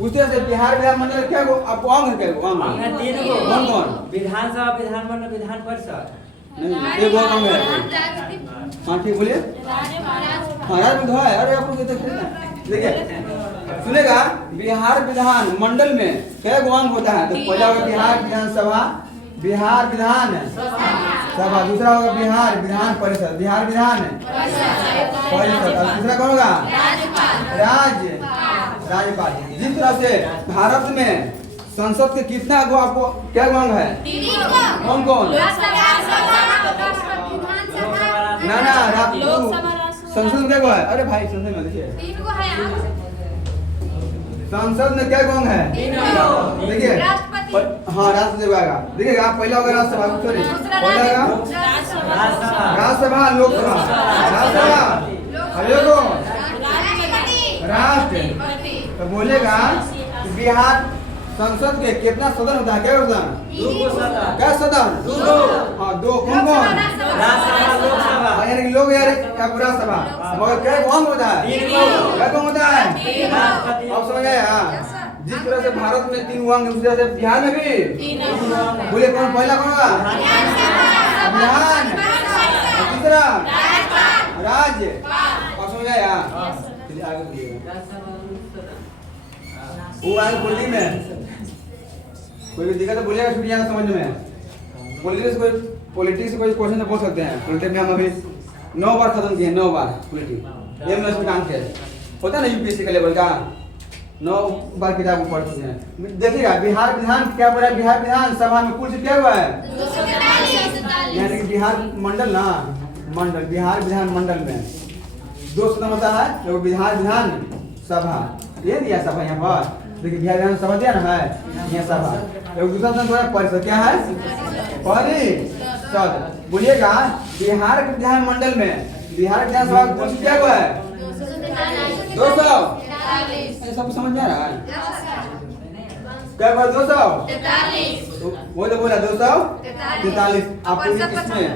उस तरह से बिहार विधानमंडल क्या गो आपको अंग है? क्या गो अंग? कौन कौन? विधानसभा, विधानमंडल, विधान परिषद। नहीं एक और अंग है। हाँ ठीक बोलिए। हाँ राज्य में है। अरे आपको देखिए सुनेगा बिहार विधान मंडल में क्या गो अंग होता है? तो पहला होगा बिहार विधानसभा, बिहार विधान सभा, दूसरा होगा बिहार विधान परिषद, बिहार विधान परिषद, और दूसरा कौन होगा? राज्यपाल। जिस तरह से भारत में संसद के कितना गो आपको क्या गो अंग है? कौन कौन? ना ना संसद में क्या गो है? अरे भाई संसद में देखिए संसद में क्या गो अंग है? देखिए हाँ राष्ट्रपति आएगा। देखिएगा पहला होगा राज्यसभा, सॉरी पहला होगा राज्यसभा, लोकसभा, राज्यसभा, राष्ट्र। तो बोलेगा बिहार संसद के कितना सदन होता है? क्या सदन? क्या सदन? हाँ 2 कौन कौन? यानी कि लोग यार क्या पूरा सभा मगर क्या अंग होता है? क्या अंग होता है? अब समझ आया? जिस तरह से भारत में 3 अंग है उसी तरह से बिहार में भी बोले कौन? पहला कौन होगा? विधान, दूसरा राज्य। अब समझ आया? चलिए आगे बोलिएगा। वो आगे पॉलिटिक्स में कोई भी दिक्कत तो बोलिएगा छुट्टियां समझ में। पॉलिटिक्स से कोई क्वेश्चन तो पूछ सकते हैं। पॉलिटिक्स में हम अभी 9 बार खत्म किए, 9 बार पॉलिटिक्स ये में इसमें काम किया होता है ना यूपीएससी का लेवल का 9 बार किताब पढ़ चुके हैं। देखिएगा बिहार विधान क्या बोला? बिहार विधान सभा में कुल क्या हुआ है? यानी कि बिहार मंडल ना मंडल, बिहार विधान मंडल में 2 सदन होता है, एगो बिहार विधान सभा ये दिया सभा यहाँ पर। देखिए बिहार विधान सभा दिया ना है यहाँ सभा, एगो दूसरा सदन थोड़ा परिषद क्या है? परिषद। बोलिएगा बिहार विधान मंडल में बिहार विधानसभा कुल क्या हुआ है? 200। सब समझ में आ रहा है? क्या हुआ? 243। वो तो बोला 243। आपको किसमें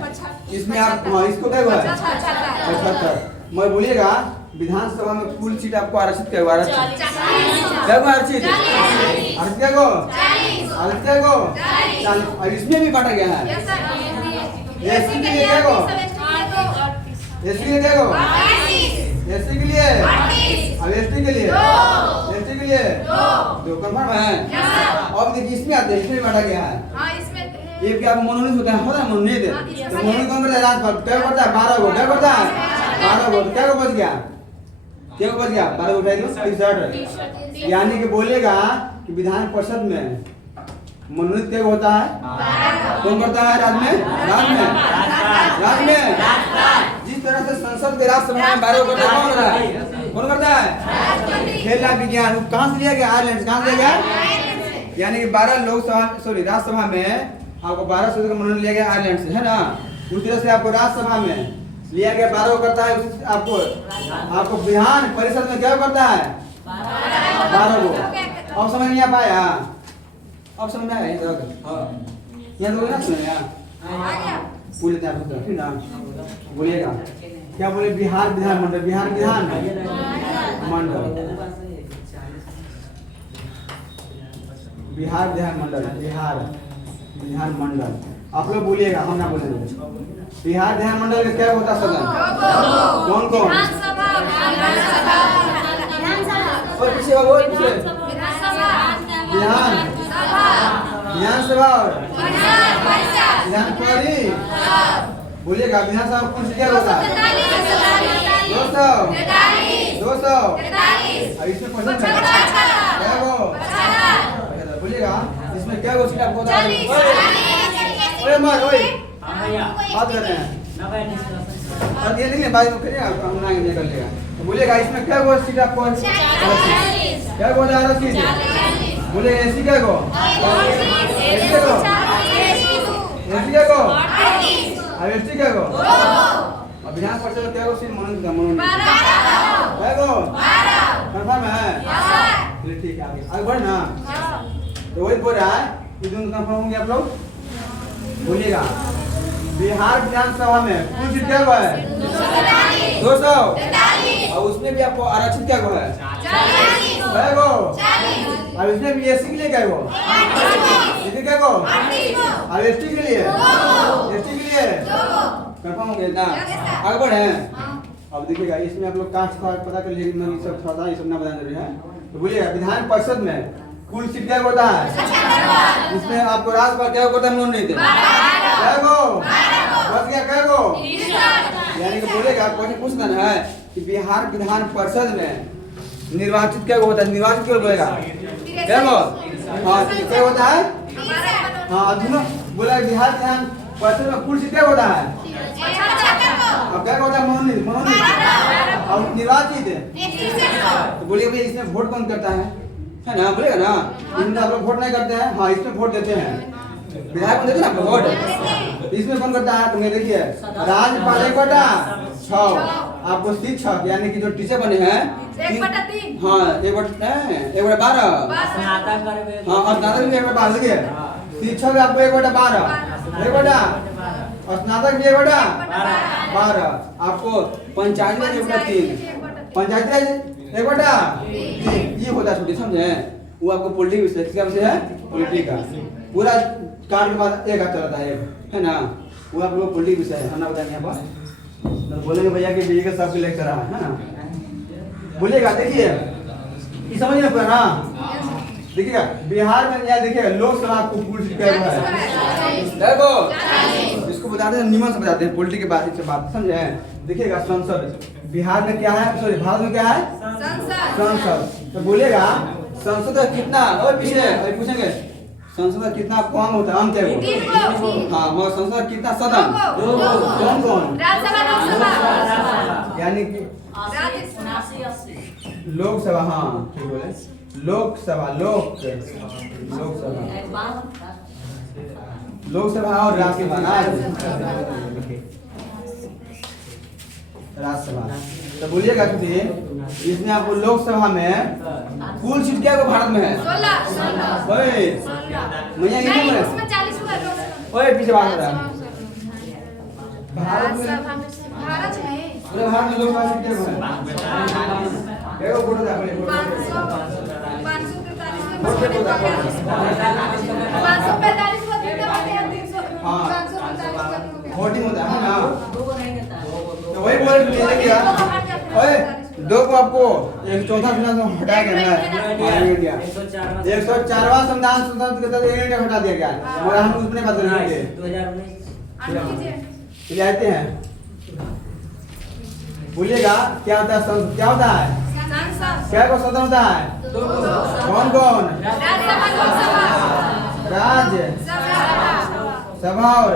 इसमें आप इसको क्या हुआ है 75। मैं बोलिएगा विधानसभा में कुल सीट आपको आरक्षित क्या हुआ आरक्षित क्या हुआ आरक्षित आरक्षित क्या को आरक्षित क्या को 40। और इसमें भी बांटा गया है एससी के लिए क्या को एससी के लिए क्या को एससी के लिए अब एसटी के लिए एसटी के लिए 2 कंफर्म है। अब देखिए इसमें आते हैं इसमें बांटा गया है ये क्या मनोनीत होता है मनोनीत तो मनोनीत कौन करता है राजपाल क्या करता है 12 को क्या करता है 12 को क्या को बच गया क्या को बच गया 12 को उठाई दो 63। यानी कि बोलेगा कि विधान परिषद में मनोनीत क्या होता है कौन करता है राज्य में जिस तरह से संसद के राज्यसभा में 12 को करता है कौन करता है खेल विज्ञान कहाँ से लिया गया आयरलैंड कहाँ से लिया गया यानी कि 12 लोकसभा सॉरी राज्यसभा में आपको 12 सदस्य का मनोनयन लिया गया आयरलैंड से है ना। दूसरी तरह से आपको राज्यसभा में लिया गया 12 करता है आपको विधान परिषद में क्या करता है 12 को। अब समझ नहीं आ पाया अब समझ में आया यहाँ तो ना सुने बोले थे आप ठीक ना बोलिएगा क्या बोले बिहार विधानमंडल बिहार विधान मंडल बिहार विधानमंडल बिहार विधानमंडल आप लोग बोलिएगा हम ना बोलेंगे बिहार विधानमंडल का क्या होता सदन कौन कौन और पीछे बोल पीछे विधानसभा विधान परिषद बोलिएगा विधानसभा कौन सी क्या होता है 200 और इसमें क्वेश्चन क्या वो बोलिएगा इसमें क्या क्वेश्चन आपको बता रहे हैं ओए मार ओए बात कर रहे हैं और ये नहीं बात करिए हम ना ये कर लेगा तो बोलिएगा इसमें क्या क्वेश्चन आपको क्या बोल रहा है बोले ऐसी क्या को ऐसी क्या को ऐसी क्या को अब ऐसी क्या को अब विधान परिषद क्या को सिर्फ मनोनीत क्या को कंफर्म है चलिए ठीक है आगे बढ़ ना तो वही बोल रहा है ये दोनों कंफर्म होंगे आप लोग बोलिएगा बिहार विधानसभा में कुल सीट क्या हुआ है 200 और उसमें भी आपको आरक्षित क्या हुआ है 40 और इसमें भी एससी के लिए क्या हो एससी क्या को और एसटी के लिए कंफर्म हो गया ना आगे बढ़े अब देखिएगा इसमें आप लोग कास्ट का पता कर लीजिए मैं सब थोड़ा ये सब ना बताना जरूरी है तो बोलिएगा विधान परिषद में कुल सीट क्या होता है इसमें आपको राज्यपाल क्या होता है मनोनीत क्या को बस क्या को यानी कि बोलेगा क्वेश्चन पूछना है कि बिहार विधान परिषद में निर्वाचित क्या होता है निर्वाचित क्यों बोलेगा क्या वो हाँ क्या होता है हाँ दोनों बोला बिहार विधान परिषद में कुल सीट क्या होता है अब क्या होता है मनोनीत और निर्वाचित तो बोलिए भैया इसमें वोट कौन करता है ना बोलेगा ना इसमें आप लोग वोट नहीं करते हैं हाँ इसमें वोट देते हैं विधायक को देते ना वोट इसमें कौन करता है तो मैं देखिए राज्यपाल 1/6 आपको शिक्षक यानी कि जो टीचर बने हैं 1/3 हाँ 1/12 हाँ और स्नातक भी 1/12 देखिए शिक्षक आपको 1/12 और स्नातक भी 1/12 आपको पंचायत में 1/3 पंचायत राज 1/3 ये होता है छोटी समझे वो आपको पॉलिटिक्स विषय क्या विषय है पॉलिटिक्स का पूरा कार्ड के बाद एक हाथ चलता है ना वो आप लोग पॉलिटिक्स विषय है ना बताएंगे यहाँ पर तो बोलेंगे भैया कि बीए का सब लेक्चर है ना बोलिएगा देखिए ये समझ में पड़ा ना देखिएगा बिहार में यहाँ देखिएगा लोकसभा को कुल सीट क्या है देखो इसको बताते हैं नियम से बताते हैं पॉलिटिक्स के बारे में बात समझे देखिएगा संसद बिहार में क्या है सॉरी भारत में क्या है संसद तो बोलेगा संसद का कितना और पीछे पूछेंगे संसद का कितना कौन होता है अंक है वो हाँ मगर संसद का कितना सदन कौन कौन यानी कि लोकसभा हाँ ठीक बोले लोकसभा और राज्यसभा ना राज्यसभा तो बोलिएगा कि इसमें आपको लोकसभा में कुल सीट क्या भारत में है 16 मैया ये बोले ओए पीछे बात कर रहा भारत में भारत में पूरे भारत में लोकसभा सीट क्या है? देखो वोट दे अपने वोट दे। 545 हाँ वोटिंग होता है ना, तो वही बोल रहे क्या ओए दो को आपको एक चौथा संविधान हटा के ना 104वां संविधान संशोधन के तहत एक हटा दिया गया और हम उसने बदल दिए 2019 चलिए आते हैं बोलिएगा क्या होता है क्या होता है क्या को सदन होता है कौन कौन राज्य सभा और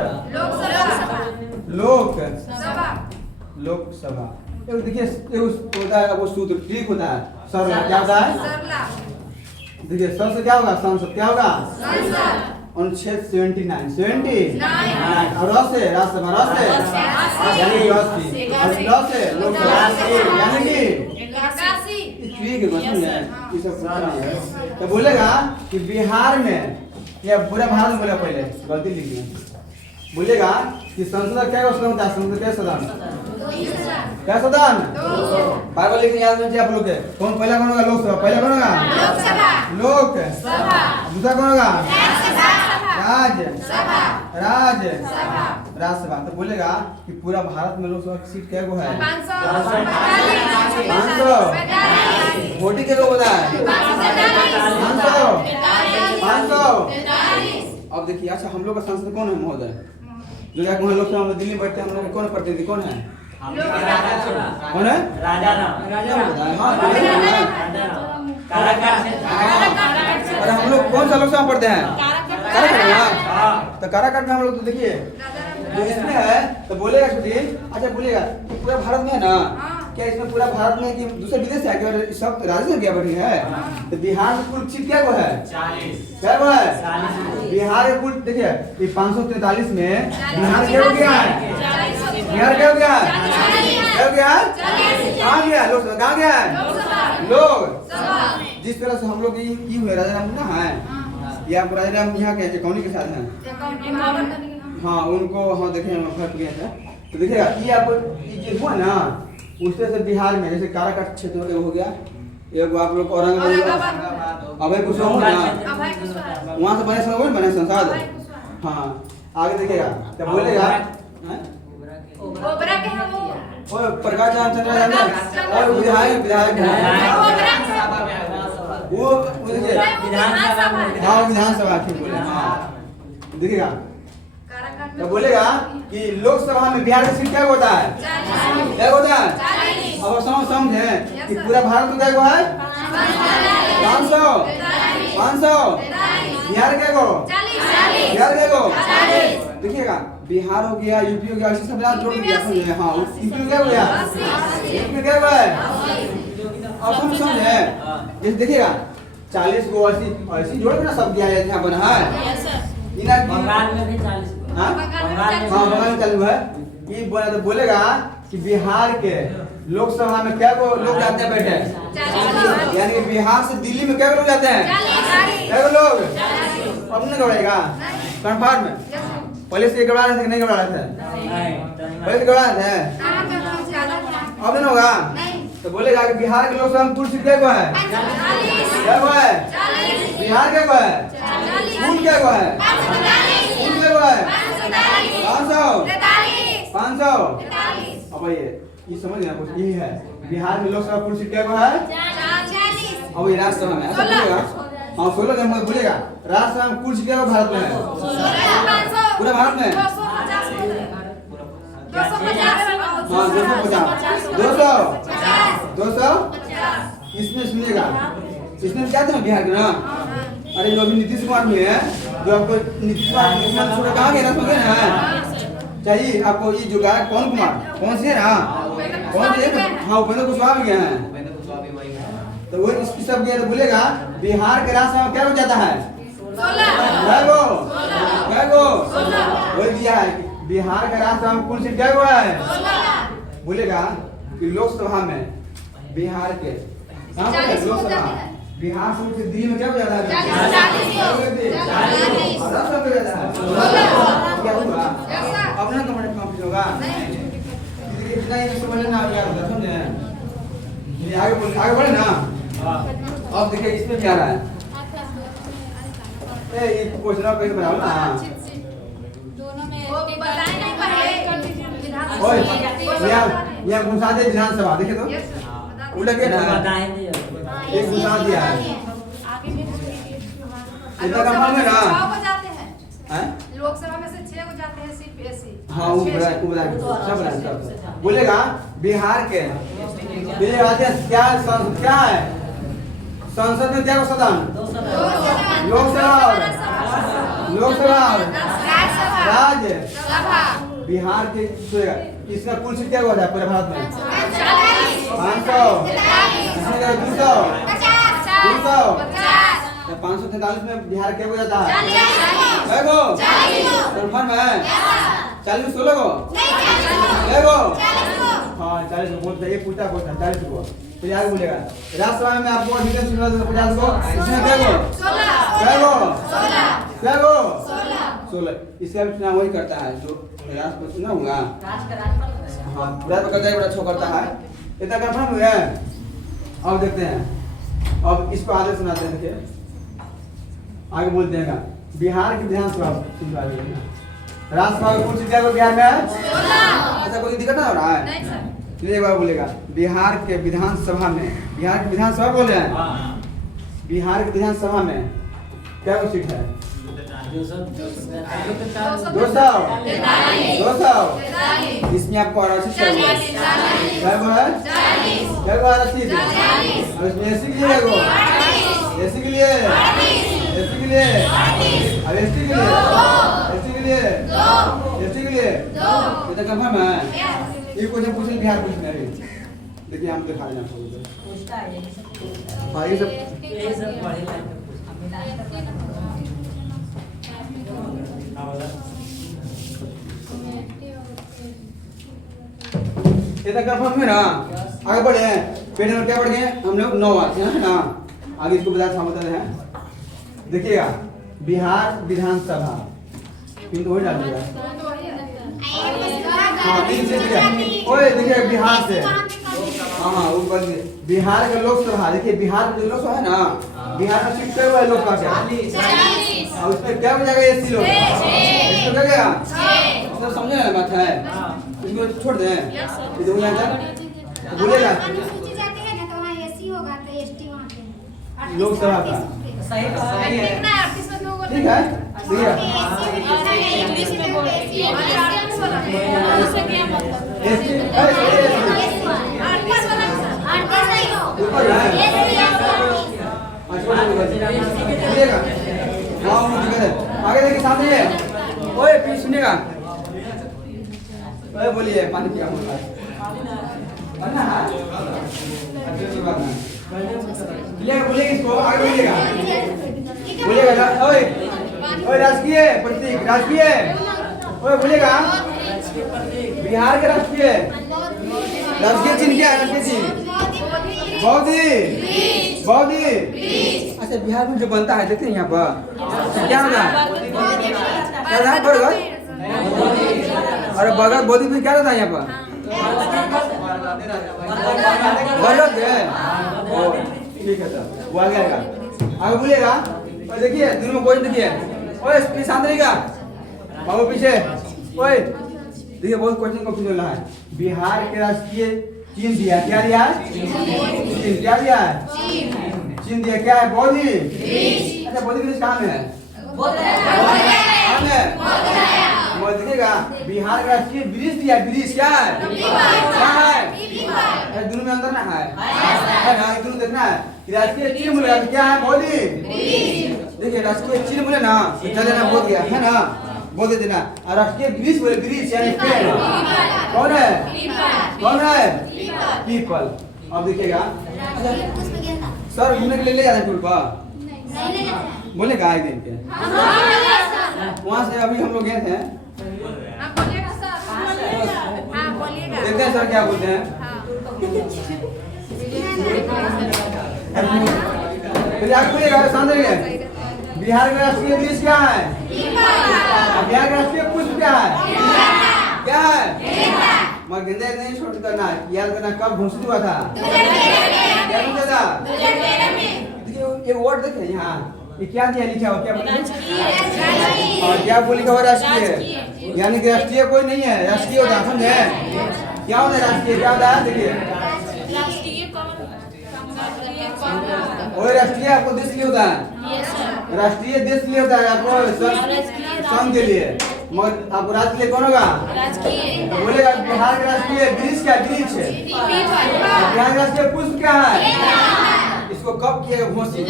लोकसभा देखिए होता है वो सूत्र ठीक होता है सर क्या होता है देखिए सर से क्या होगा संसद क्या होगा अनुच्छेद 79 और रस से राज्यसभा रस से यानी रस से लोकसभा यानी कि ठीक है बस ये सब पूछना है तो बोलेगा कि बिहार में या पूरा भारत में बोला पहले गलती लिखिए बोलेगा कि संसद क्या सदन होता है संसद क्या सदन क्या सदन बार लिखने याद रखिए आप लोग के कौन पहला कौन होगा लोकसभा पहला कौन होगा लोकसभा दूसरा कौन होगा राज्यसभा तो बोलेगा कि पूरा भारत में लोकसभा की सीट क्या है 500 वोटिंग क्या होता है 500 अब देखिए अच्छा हम लोग का सांसद कौन है महोदय जो जाके वहाँ लोकसभा में दिल्ली बैठते हैं हम लोग कौन प्रतिनिधि कौन है कौन है राजा राम अरे हम लोग कौन सा लोकसभा पढ़ते हैं तो काराकाट में हम लोग तो देखिए जो इसमें है तो बोलेगा सुधीर अच्छा बोलेगा पूरा भारत में है ना क्या इसमें पूरा भारत में कि दूसरे विदेश से आके सब राज्य में क्या बैठी है तो बिहार में कुल सीट क्या को है 40 क्या को है बिहार के कुल देखिए ये 543 में बिहार क्या हो गया है बिहार क्या हो गया है क्या हो गया है कहाँ गया लोकसभा कहाँ गया है लोग जिस तरह से हम लोग की हुए राजा राम ना है या राजा राम यहाँ के कौनी के साथ हैं हाँ उनको हाँ देखे हम फर्क गया था तो देखिएगा ये आपको ये हुआ ना उस तरह से बिहार में जैसे काराकाट क्षेत्र में हो गया एक आप लोग औरंगाबाद अभय कुशवाहा ना वहाँ से बने संसद हाँ आगे देखिएगा क्या बोलेगा प्रकाश चंद्र और विधायक वो विधानसभा की बोले देखिएगा तो बोलेगा कि लोकसभा में बिहार की सीट क्या होता है क्या होता है अब समझे कि पूरा भारत में क्या है 500 बिहार क्या को देखिएगा बिहार हो गया यूपी हो गया ऐसे सब जोड़ दिया हाँ यूपी क्या हो गया यूपी क्या हुआ है अब समझे जैसे देखिएगा 40 को 80 जोड़ के ना सब दिया यहाँ बना है बंगाल में भी 40 हाँ बंगाल में चालू है ये बोलेगा कि बिहार के लोकसभा में क्या को लोग जाते हैं बैठे यानी कि बिहार से दिल्ली में क्या लोग जाते हैं क्या लोग अब नहीं गड़ेगा कन्फर्म में पहले से गड़ा रहे थे नहीं गड़ा रहे थे पहले से गड़ा रहे थे अब नहीं होगा तो बोलेगा कि बिहार के लोकसभा में कुल सीट क्या है क्या है बिहार क्या है कुल क्या है 500 अब ये समझ ना कुछ यही है बिहार में लोकसभा कुल सीट क्या है अब ये राज्यसभा में ऐसा बोलेगा हाँ 16 का मतलब बोलेगा राज्यसभा में कुल सीट क्या भारत में है पूरे भारत में हाँ 250 इसमें सुनिएगा इसमें क्या था बिहार के ना अरे जो अभी नीतीश कुमार में है जो आपको नीतीश कुमार छोड़ा कहाँ गया ना समझे ना चाहिए आपको ये जो गायक कौन से है ना कौन से हाँ उपेंद्र कुशवाहा भी गया है तो वो इसकी सब गया तो बोलेगा बिहार के राज्यसभा क्या हो जाता है क्या वही दिया है बिहार का राज्यसभा में कुल सीट क्या हुआ है बोलेगा कि लोकसभा में बिहार के लोकसभा बिहार से दिल्ली में क्या हो जाता है क्या हुआ अपना कमेंट कठिन होगा इतना ही समझ ना याद होता समझे ये आगे बढ़े ना अब देखिए इसमें क्या आ रहा है ये क्वेश्चन कैसे बनाओ ना दोनों में बताए नहीं पहले ओए ये घुसा दे विधानसभा देखिए तो उल्टा क्या ना बताए नहीं एक घुसा दिया है इतना का मालूम है ना 6 को जाते हैं हैं लोकसभा में से 6 को जाते हैं सीपीएससी हाँ वो सब बोलेगा बिहार के क्या क्या है संसद में क्या सदन लोकसभा राज्य बिहार के इसका कुल सीट क्या हुआ है पूरे भारत में 500 200 543 में बिहार क्या हो जाता है 40 है 40 में 16 को हाँ 40 को बोलते ये पूछता 40 को तो यार बोलेगा राज्यसभा में आपको अधिकतम सीट 50 को इसमें क्या को 16 इसका भी चुनाव वही करता है जो राष्ट्रपति चुनाव होगा हाँ राष्ट्रपति बड़ा छो करता है इतना कंफर्म हुआ अब देखते हैं अब इसको आगे सुनाते हैं देखिए आगे बोल देगा बिहार की विधानसभा राज्यसभा कुल सीट को बिहार में ऐसा कोई दिक्कत ना हो रहा है नहीं सर एक बार बोलेगा बिहार के विधानसभा में बिहार की विधानसभा बोल रहे हैं बिहार की विधानसभा में क्या को सीट है 200 इसमें आपको आरक्षित क्या वो है क्या वो आरक्षित और इसमें एससी के लिए वो एससी के लिए और एसटी के लिए इतना कंफर्म है ये क्वेश्चन पूछे बिहार पुलिस में अभी देखिए हम दिखा रहे हैं आपको हाँ ये सब पढ़े इतना कंफर्म है ना आगे बढ़े पेड़ नंबर क्या बढ़ गए हम लोग 9 आते हैं ना आगे इसको बता हैं देखिएगा बिहार विधानसभा पिन तो हो जाएगा हाँ ओए देखिए बिहार से हाँ ऊपर बिहार का लोकसभा देखिए बिहार में जो लोकसभा है ना बिहार में सीट क्या हुआ है लोकसभा 40 और उसमें क्या हो जाएगा एससी लोग इसको क्या गया इसको समझने वाली बात है इसको छोड़ दें इधर यहाँ तक बोलेगा अनुसूची जाती है ना तो वहाँ एससी होगा तो एसटी वहाँ पे लोकसभा का सही कितना 38 में 2 ठीक है भैया इंग्लिश में बोल रही है उससे क्या मतलब एससी ऊपर है बोलिएगा हाँ मुझे आगे देखिए सामने ओए प्लीज सुनिएगा ओए बोलिए पानी क्या होता है अन्ना है अच्छी बात है बोलिएगा इसको आगे बोलिएगा ओए ओए राजकीय प्रतीक राजकीय ओए बोलिएगा बिहार के राजकीय चिन्ह क्या है राजकीय चिन्ह बौद्धि अच्छा बिहार में जो बनता है देखते हैं यहाँ पर क्या होता है बरगद अरे बरगद बौद्धि में क्या रहता है यहाँ पर बरगद है ठीक है सर वो आ गया आगे बोलिएगा और देखिए दोनों में कोई देखिए ओए शांत रहिएगा बाबू पीछे ओए देखिए बहुत क्वेश्चन कंफ्यूज हो रहा है बिहार के राष्ट्रीय चिन्ह दिया क्या दिया है चिन्ह क्या दिया है चिन्ह दिया क्या है बौद्धि अच्छा बौद्धि ब्रिज कहाँ में है देखिएगा बिहार का राष्ट्रीय ब्रिज दिया ब्रिज क्या है दोनों में अंदर ना है दोनों देखना है राष्ट्रीय चिन्ह बोले क्या है बौद्धि देखिए राष्ट्रीय चिन्ह बोले ना चले ना बोल गया है ना बोल देना और राष्ट्रीय ब्रिज बोले ब्रिज यानी पेड़ कौन है पीपल अब देखिएगा सर घूमने के लिए ले जाते हैं टूर पर बोले का एक दिन के वहाँ से अभी हम लोग गए थे देखते हैं सर क्या बोलते हैं बिहार का राष्ट्रीय ब्रिज क्या है बिहार का राष्ट्रीय पुष्प क्या है क्या है? मगर गेंदा नहीं छोड़ करना, याद करना कब घोषित हुआ था? क्या पूछा था? देखिए ये वर्ड देखिए यहाँ, ये क्या दिया लिखा हो, क्या बोला? और क्या बोल लिखा हुआ? राष्ट्रीय, यानी कि राष्ट्रीय कोई नहीं है, राष्ट्रीय होता है, समझे? क्या होता है राष्ट्रीय? क्या होता है? देखिए और राष्ट्रीय आपको देश के लिए होता है, राष्ट्रीय देश के लिए होता है, आपको संघ के लिए, मगर आपको राज्य के लिए कौन होगा? बोलेगा बिहार का राष्ट्रीय वृक्ष क्या? वृक्ष है। बिहार का राष्ट्रीय पुष्प क्या है? इसको कब किया घोषित?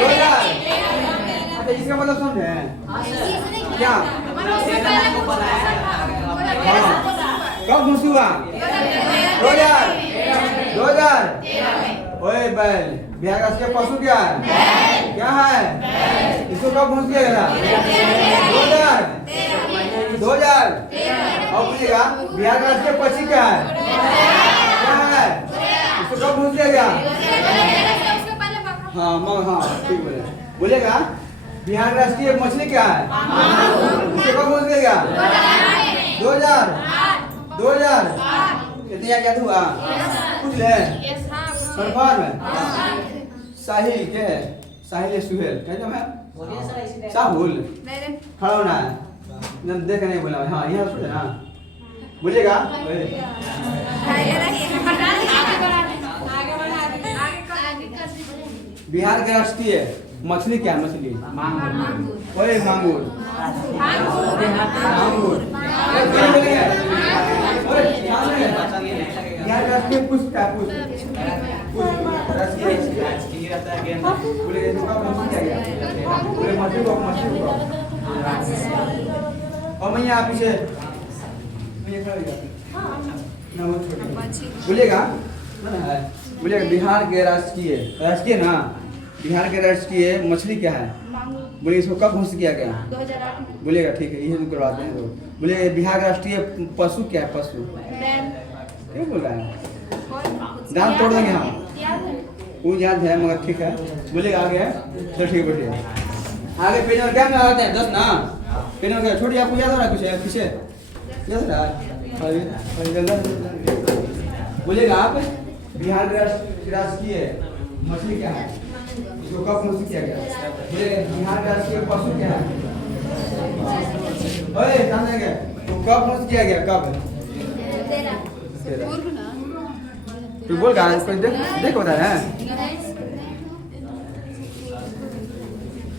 2000। अच्छा इसका मतलब समझे क्या? कब घोषित हुआ? 2000। ओए बैल, बिहार का राष्ट्रीय पशु क्या है? क्या है? इसको कब घोषित किया गया? 2000। और पूछेगा बिहार का राष्ट्रीय पक्षी क्या है? क्या है? इसको कब घोषित किया गया? हाँ ठीक बोले। बोलेगा बिहार का राष्ट्रीय मछली क्या है? इसको कब घोषित किया गया? 2000। कितने क्या हुआ? पूछ ले। सरफार में साहिल के है, साहिल सुहेल क्या नाम है? साहुल। खड़ा होना है, देख नहीं बोला। हाँ यहाँ सुन ना, बोलिएगा बिहार के राष्ट्रीय मछली क्या है? मछली ओए मांगूर। बिहार का राष्ट्रीय पुष्प क्या? पुष्प और मैं यहाँ पीछे बोलिएगा बिहार के राष्ट्रीय ना, बिहार के राष्ट्रीय मछली क्या है? बोलिए इसको कब घोषित किया गया? 2008। बोलिएगा ठीक है, ये करवाते हैं। तो बोलिए बिहार का राष्ट्रीय पशु क्या है? पशु क्या बोल रहा है? दांत तोड़ देंगे हम, वो याद है मगर ठीक है। बोलिएगा आगे, चलो ठीक है बैठिए। आगे पेज नंबर क्या में आते हैं? 10 ना, पेज नंबर क्या? छोड़िए, आपको याद हो रहा है कुछ? पीछे याद रहा है? बोलिएगा आप बिहार का राष्ट्रीय मछली क्या है? इसको कब घोषित किया गया? बोलिएगा बिहार का राष्ट्रीय पशु क्या है? ओए जानेंगे तो कब घोषित किया गया? कब? तू बोल रहा है, कोई देख बता रहा है,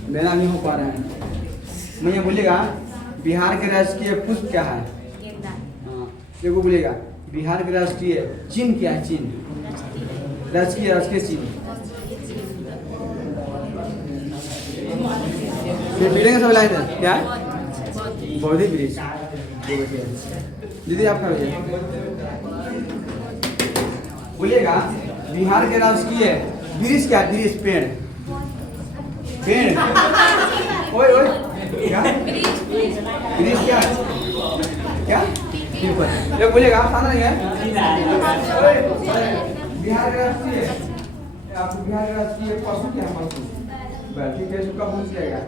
मेरा नहीं हो पा रहा है। मैं बोलिएगा बिहार के राष्ट्रीय पुष्प क्या है? हाँ देखो बोलिएगा बिहार के राष्ट्रीय चिन्ह क्या है? चिन्ह राष्ट्रीय चिन्ह मिलेंगे सब लाइन है क्या? बौद्धिक वृक्ष। दीदी आपका बोलिएगा बिहार के राष्ट्रीय वृक्ष क्या? वृक्ष पेड़ ओए क्या वृक्ष क्या? क्या ये बोलिएगा आप सामने है बिहार के राष्ट्रीय, आपको बिहार के राष्ट्रीय पशु क्या है? पशु ठीक है, इसका पूछ जाएगा।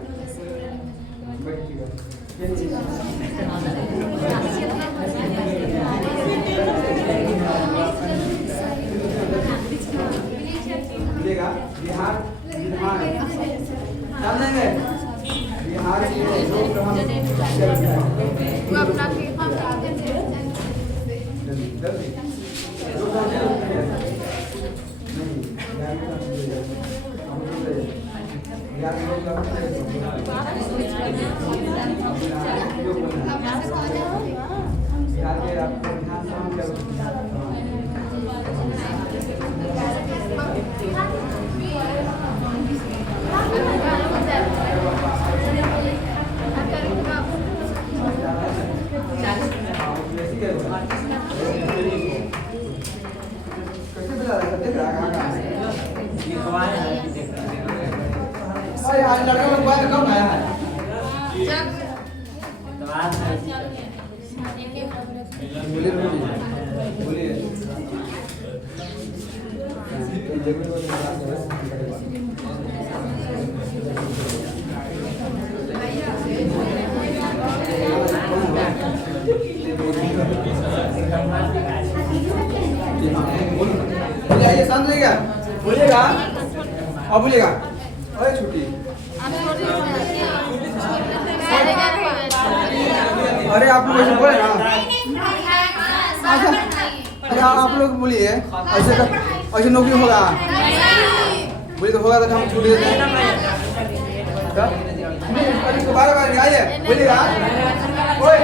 बिहार बिहार के लड़का लोग बाहर कब आया है? बोलिए बोलिए आइए शांत रहिएगा बोलिएगा अब बोलिएगा अरे छुट्टी अरे आप लोग ऐसे बोले ना अच्छा अच्छा आप लोग बोलिए ऐसे नौकरी होगा बोलिए तो होगा तो हम छुट्टी देते हैं बार बार आइए बोलिएगा ओए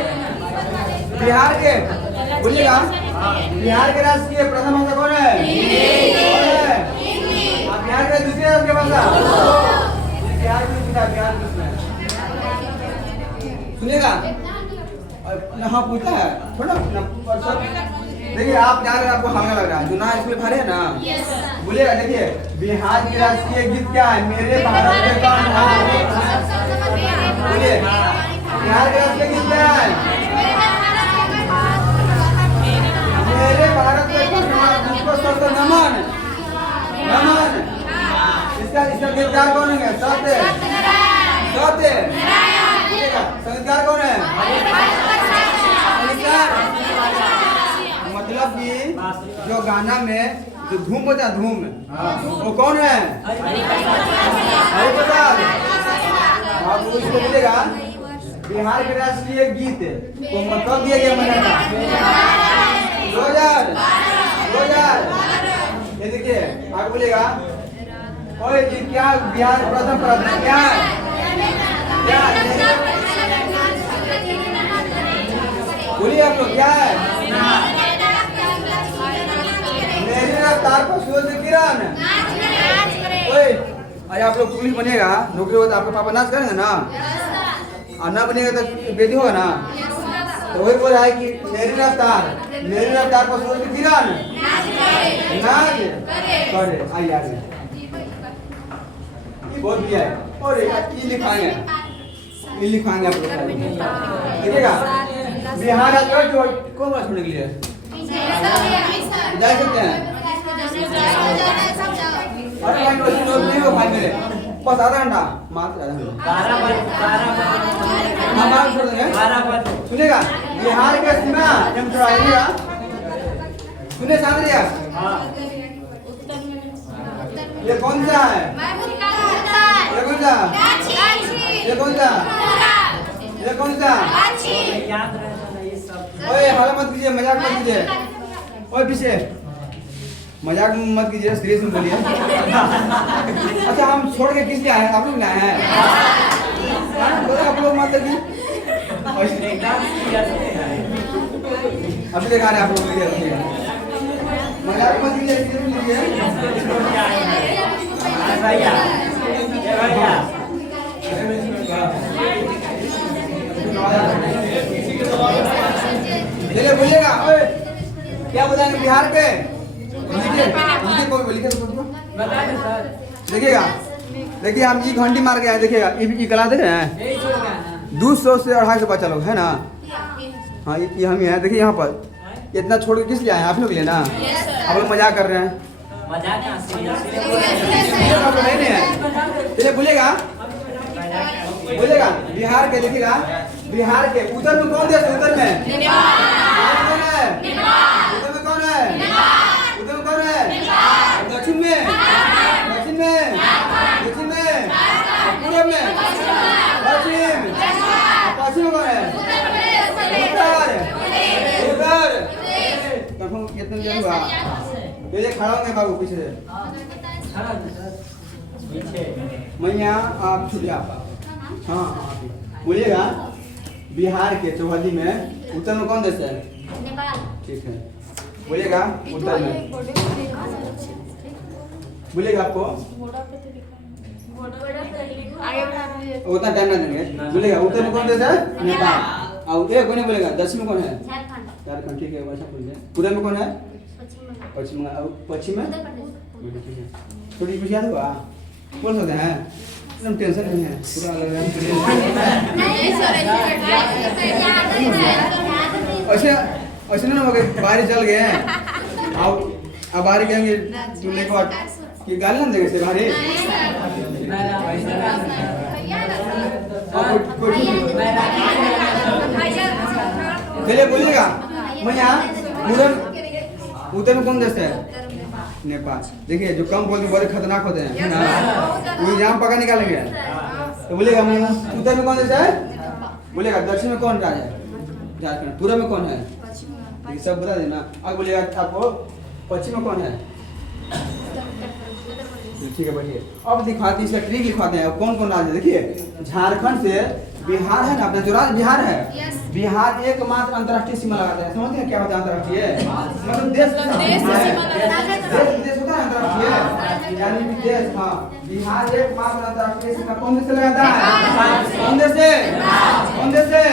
बिहार के बोलिएगा बिहार के राष्ट्रीय प्रथम भाषा कौन है बिहार के दूसरी राष्ट्रीय भाषा बिहार सुनिएगा हाँ पूछता है थोड़ा देखिए आप जान रहे हैं आपको हमें लग रहा है जो ना इसमें भरे है ना बोलिएगा देखिए बिहार की राष्ट्रीय गीत क्या है मेरे भारत के कौन बोलिए बिहार के राष्ट्रीय गीत क्या है मेरे भारत के कौन नमन नमन इसका गीतकार कौन है सत्य सत्य संगीतकार कौन है मतलब कि जो गाना में जो धूम बजा धूम वो कौन है हरिप्रसाद आप उसको बोलेगा बिहार के राष्ट्रीय गीत को मतलब दिया गया महीना 2000 ये देखिए आप बोलेगा ओए जी क्या बिहार प्रथम प्रार्थना क्या क्या बोलिए आप लोग क्या है मेरी रफ्तार पर सूरज किरण ओए अरे आप लोग पुलिस बनेगा नौकरी होगा तो आपके पापा नाच करेंगे ना और ना बनेगा तो बेटी होगा ना तो वही बोल रहा है कि मेरी रफ्तार पर सूरज किरण नाच करे आइए आगे ये बहुत दिया है और ये लिखाएंगे आप लोग देखिएगा बिहार राज्य जो कौन बात सुनने के लिए जा सकते हैं अरे भाई नहीं हो भाई मेरे बस आधा घंटा मात्र आधा घंटा सुनेगा बिहार के सीमा जब थोड़ा आइएगा सुने सामने ये कौन सा है ये कौन सा ये कौन सा ये कौन सा ओए हाला मत कीजिए मजाक मत कीजिए ओए पीछे मजाक मत कीजिए सीरियस में बोलिए अच्छा हम छोड़ के किस लिए आए आप लोग लाए हैं बोले आप लोग मत की अभी देखा रहे आप लोग मजाक मत कीजिए सीरियस में लीजिए बोलिएगा क्या बताएंगे बिहार के देखिएगा देखिए हम ये घंटी मार के आए देखिएगा ये कला दे रहे हैं 200 से 250 बच्चा लोग है ना हाँ ये हम ही हैं देखिए यहाँ पर इतना छोड़ के किस लिए आए आप लोग लिए ना आप लोग मजाक कर रहे हैं नहीं है चलिए बोलिएगा बिहार के देखिएगा बिहार के उत्तर में कौन देश उत्तर में कौन है उत्तर में कौन है उत्तर में कौन है दक्षिण में पूर्व में पश्चिम में कौन है उत्तर कंफर्म कितने दिन हुआ ये खड़ा होंगे बाबू पीछे मैया आप छुट्टी आप हाँ बोलिएगा बिहार के चौहदी में उत्तर में कौन देश है नेपाल ठीक है बोलिएगा उत्तर में बोलिएगा आपको उतना टाइम ना देंगे बोलिएगा उत्तर में कौन देश है नेपाल और एक कोई नहीं बोलेगा दक्षिण में कौन है झारखंड ठीक है वैसा बोलिए पूर्व में कौन है पश्चिम में और पश्चिम में थोड़ी कुछ याद हुआ बोल सकते हैं एकदम टेंशन नहीं है पूरा लग रहा है ऐसे ना हो गए बाहर चल गए हैं अब बाहर गएंगे दूल्हे को कि गाली ना देंगे से बाहर चलिए बोलिएगा मैं यहाँ उधर में कौन देश है नेपाल। देखिए जो कम बोलते बड़े खतरनाक होते हैं, है ना? वो एग्जाम पका निकालेंगे। तो बोलेगा उत्तर में कौन देश है? बोलेगा दक्षिण में कौन राज्य है? झारखंड। पूर्व में कौन है? ये सब बता देना। अब बोलेगा आपको पश्चिम में कौन है? ठीक है बढ़िया। अब दिखाते हैं, इसका ट्रिक लिखवाते हैं। कौन कौन राज्य? देखिए झारखंड से बिहार है ना, अपना जो राज्य बिहार है, बिहार एकमात्र अंतर्राष्ट्रीय सीमा लगाता है। समझते हैं क्या होता है अंतर्राष्ट्रीय? मतलब देश होता है अंतर्राष्ट्रीय, यानी देश। हाँ, बिहार एकमात्र अंतर्राष्ट्रीय सीमा कौन देश से लगाता है? कौन देश से? कौन देश से?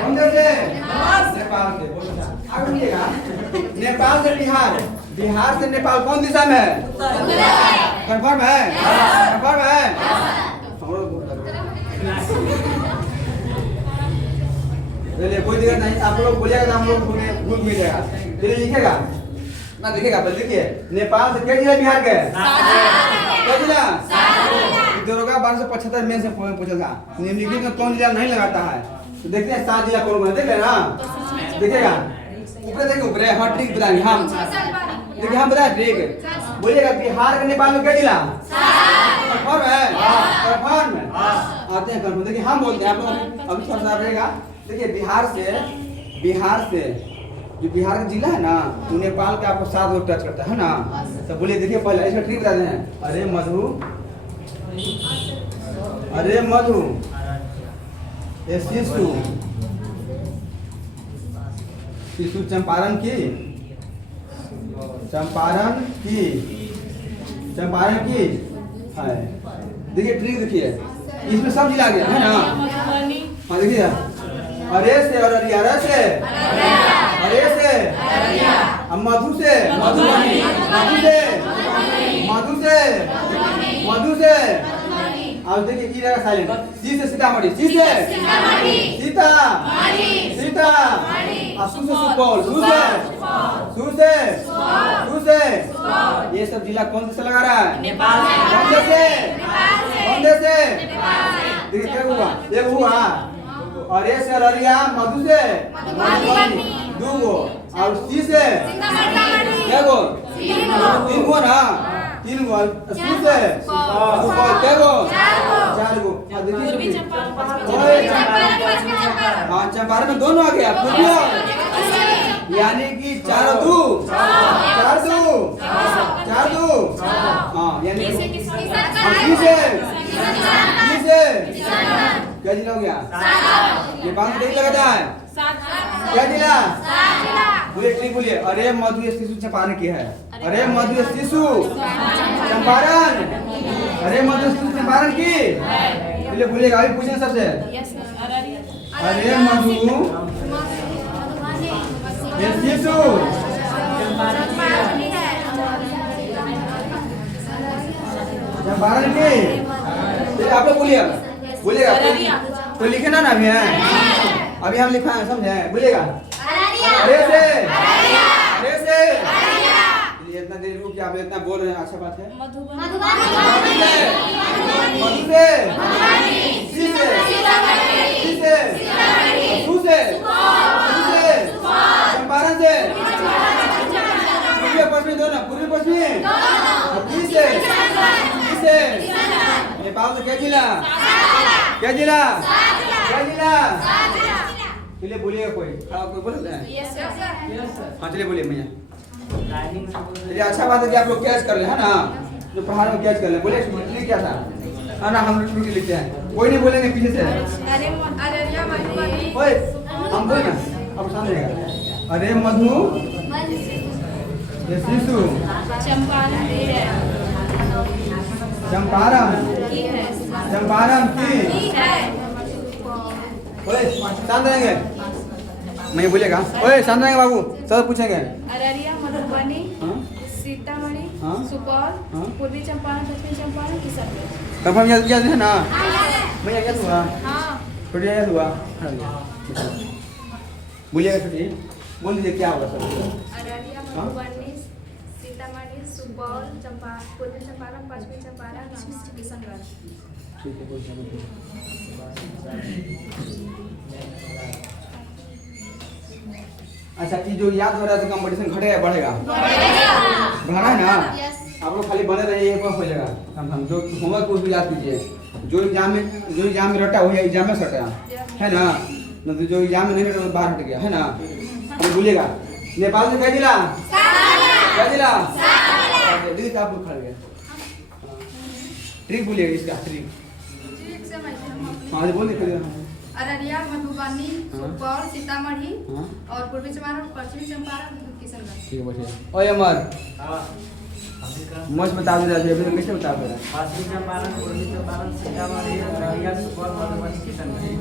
कौन देश से? नेपाल से। आगे बोलिएगा, नेपाल से बिहार, बिहार से नेपाल कौन दिशा में है? कंफर्म है? कंफर्म है? चलिए कोई दिक्कत नहीं, आप लोग बोलिएगा तो हम लोग भूल मिल जाएगा। चलिए लिखेगा ना, देखिएगा पहले देखिए, नेपाल से क्या जिला बिहार के? क्या जिला? दरोगा 1275 में से पूछा था, निम्नलिखित में कौन जिला नहीं लगाता है? तो देखते हैं 7 जिला कौन कौन है, देख लेना। देखिएगा ऊपर, देखिए ऊपर हाँ ट्रिक बताएंगे हम। देखिए हम बताए ट्रिक, बोलिएगा बिहार का नेपाल में क्या जिला? कंफर्म है? कंफर्म है? आते हैं कंफर्म। देखिए हम बोलते हैं, आप लोग अभी थोड़ा सा रहेगा। देखिए बिहार से जो बिहार का जिला है ना, तो नेपाल का आपको 7 टच करता है ना। तो बोलिए, देखिए पहले इसका ट्रिक बताते हैं। अरे मधु ये शिशु चंपारण की है। देखिए ट्रिक देखिए, इसमें सब जिला गया है ना। हाँ देखिए, अरे से और अरिया से, मधु से, अब देखिए की रहेगा साइलेंट। सी से सीतामढ़ी, सी से सीता, और सु से सुपौल, सु से ये सब जिला कौन से लगा रहा है? नेपाल से। कौन देश से? देखिए क्या हुआ, ये हुआ अरे से अररिया, मधु से दो गो, और सी से क्या गो? 3 गो ना, 3 गो, सु से क्या गो? 4 गो। हाँ चंपारण में दोनों आ गया, पूर्वी, यानी कि 4 दू, हाँ यानी क्या जिला हो गया? ये बात नहीं लगाता है क्या जिला? बोलिए ठीक बोलिए। अरे मधु शिशु चंपारण की है। अरे मधु शिशु चंपारण, अरे मधु शिशु चंपारण की। बोलिए बोलिएगा, अभी पूछेंगे सबसे। अरे मधु शिशु चंपारण की। आप लोग बोलिएगा, तो लिखे ना अभी है, अभी हम लिखा है, समझे? बोलिएगा अरे से, इतना देर रुक आप इतना बोल रहे हैं, अच्छा बात है। चंपारण से, पश्चिमी दोनों, पूर्वी पश्चिमी, नेपाल से क्या जिला? चलिए बोलिएगा, कोई बोल रहे हैं? हाँ चलिए बोलिए भैया। चलिए अच्छा बात है कि आप लोग कैच कर ले, है ना, जो पहाड़ में कैच कर ले। बोलिए क्या था? हाँ ना, हम लोग लिखते हैं, कोई नहीं बोलेंगे पीछे से। ओए हम बोल ना, अब सामने रहेगा। अरे मधु शिशु चंपारण की। ओए शांत रहेंगे, नहीं बोलेगा। ओए शांत रहेंगे बाबू, सब पूछेंगे। अररिया, मधुबनी, सीतामढ़ी, सुपौल, पूर्वी चंपारण, दक्षिण चंपारण, किशनगंज। कंफर्म याद है ना? मैं याद हुआ, छोटी याद हुआ। बोलिएगा छोटी, बोल दीजिए क्या होगा सर? अररिया, मधुबनी, सीतामढ़ी, सुपौल, पूर्वी चंपारण, पश्चिमी चंपारण, किशनगंज। ठीक है, कोई समस्या नहीं। अच्छा ये जो याद हो रहा है कंपटीशन घटेगा बढ़ेगा? बढ़ा है ना? आप लोग खाली बने रहिए हो जाएगा। हम जो होमवर्क उसको याद कीजिए। जो एग्जाम में रटा वही एग्जाम में सटा है ना? मतलब जो एग्जाम में नहीं रटा बाहर हट गया है ना? अब बोलिएगा नेपाल से क्या जिला? क्या जिला? दिल्ली से आप लोग खड़ गए। ट्रिक बोलिएगा इसका ट्रिक। हाँ बोल दीजिए। अररिया, मधुबनी, सुपौल, सीतामढ़ी हाँ और पूर्वी चंपारण, पश्चिमी चंपारण, किशनगंज। ठीक है बैठिए। ओए अमर मस्त बता दे रहा है अभी कैसे बता दे रहा है? पश्चिमी चंपारण, पूर्वी चंपारण, सीतामढ़ी, अररिया, सुपौल, मधुबनी, किशनगंज।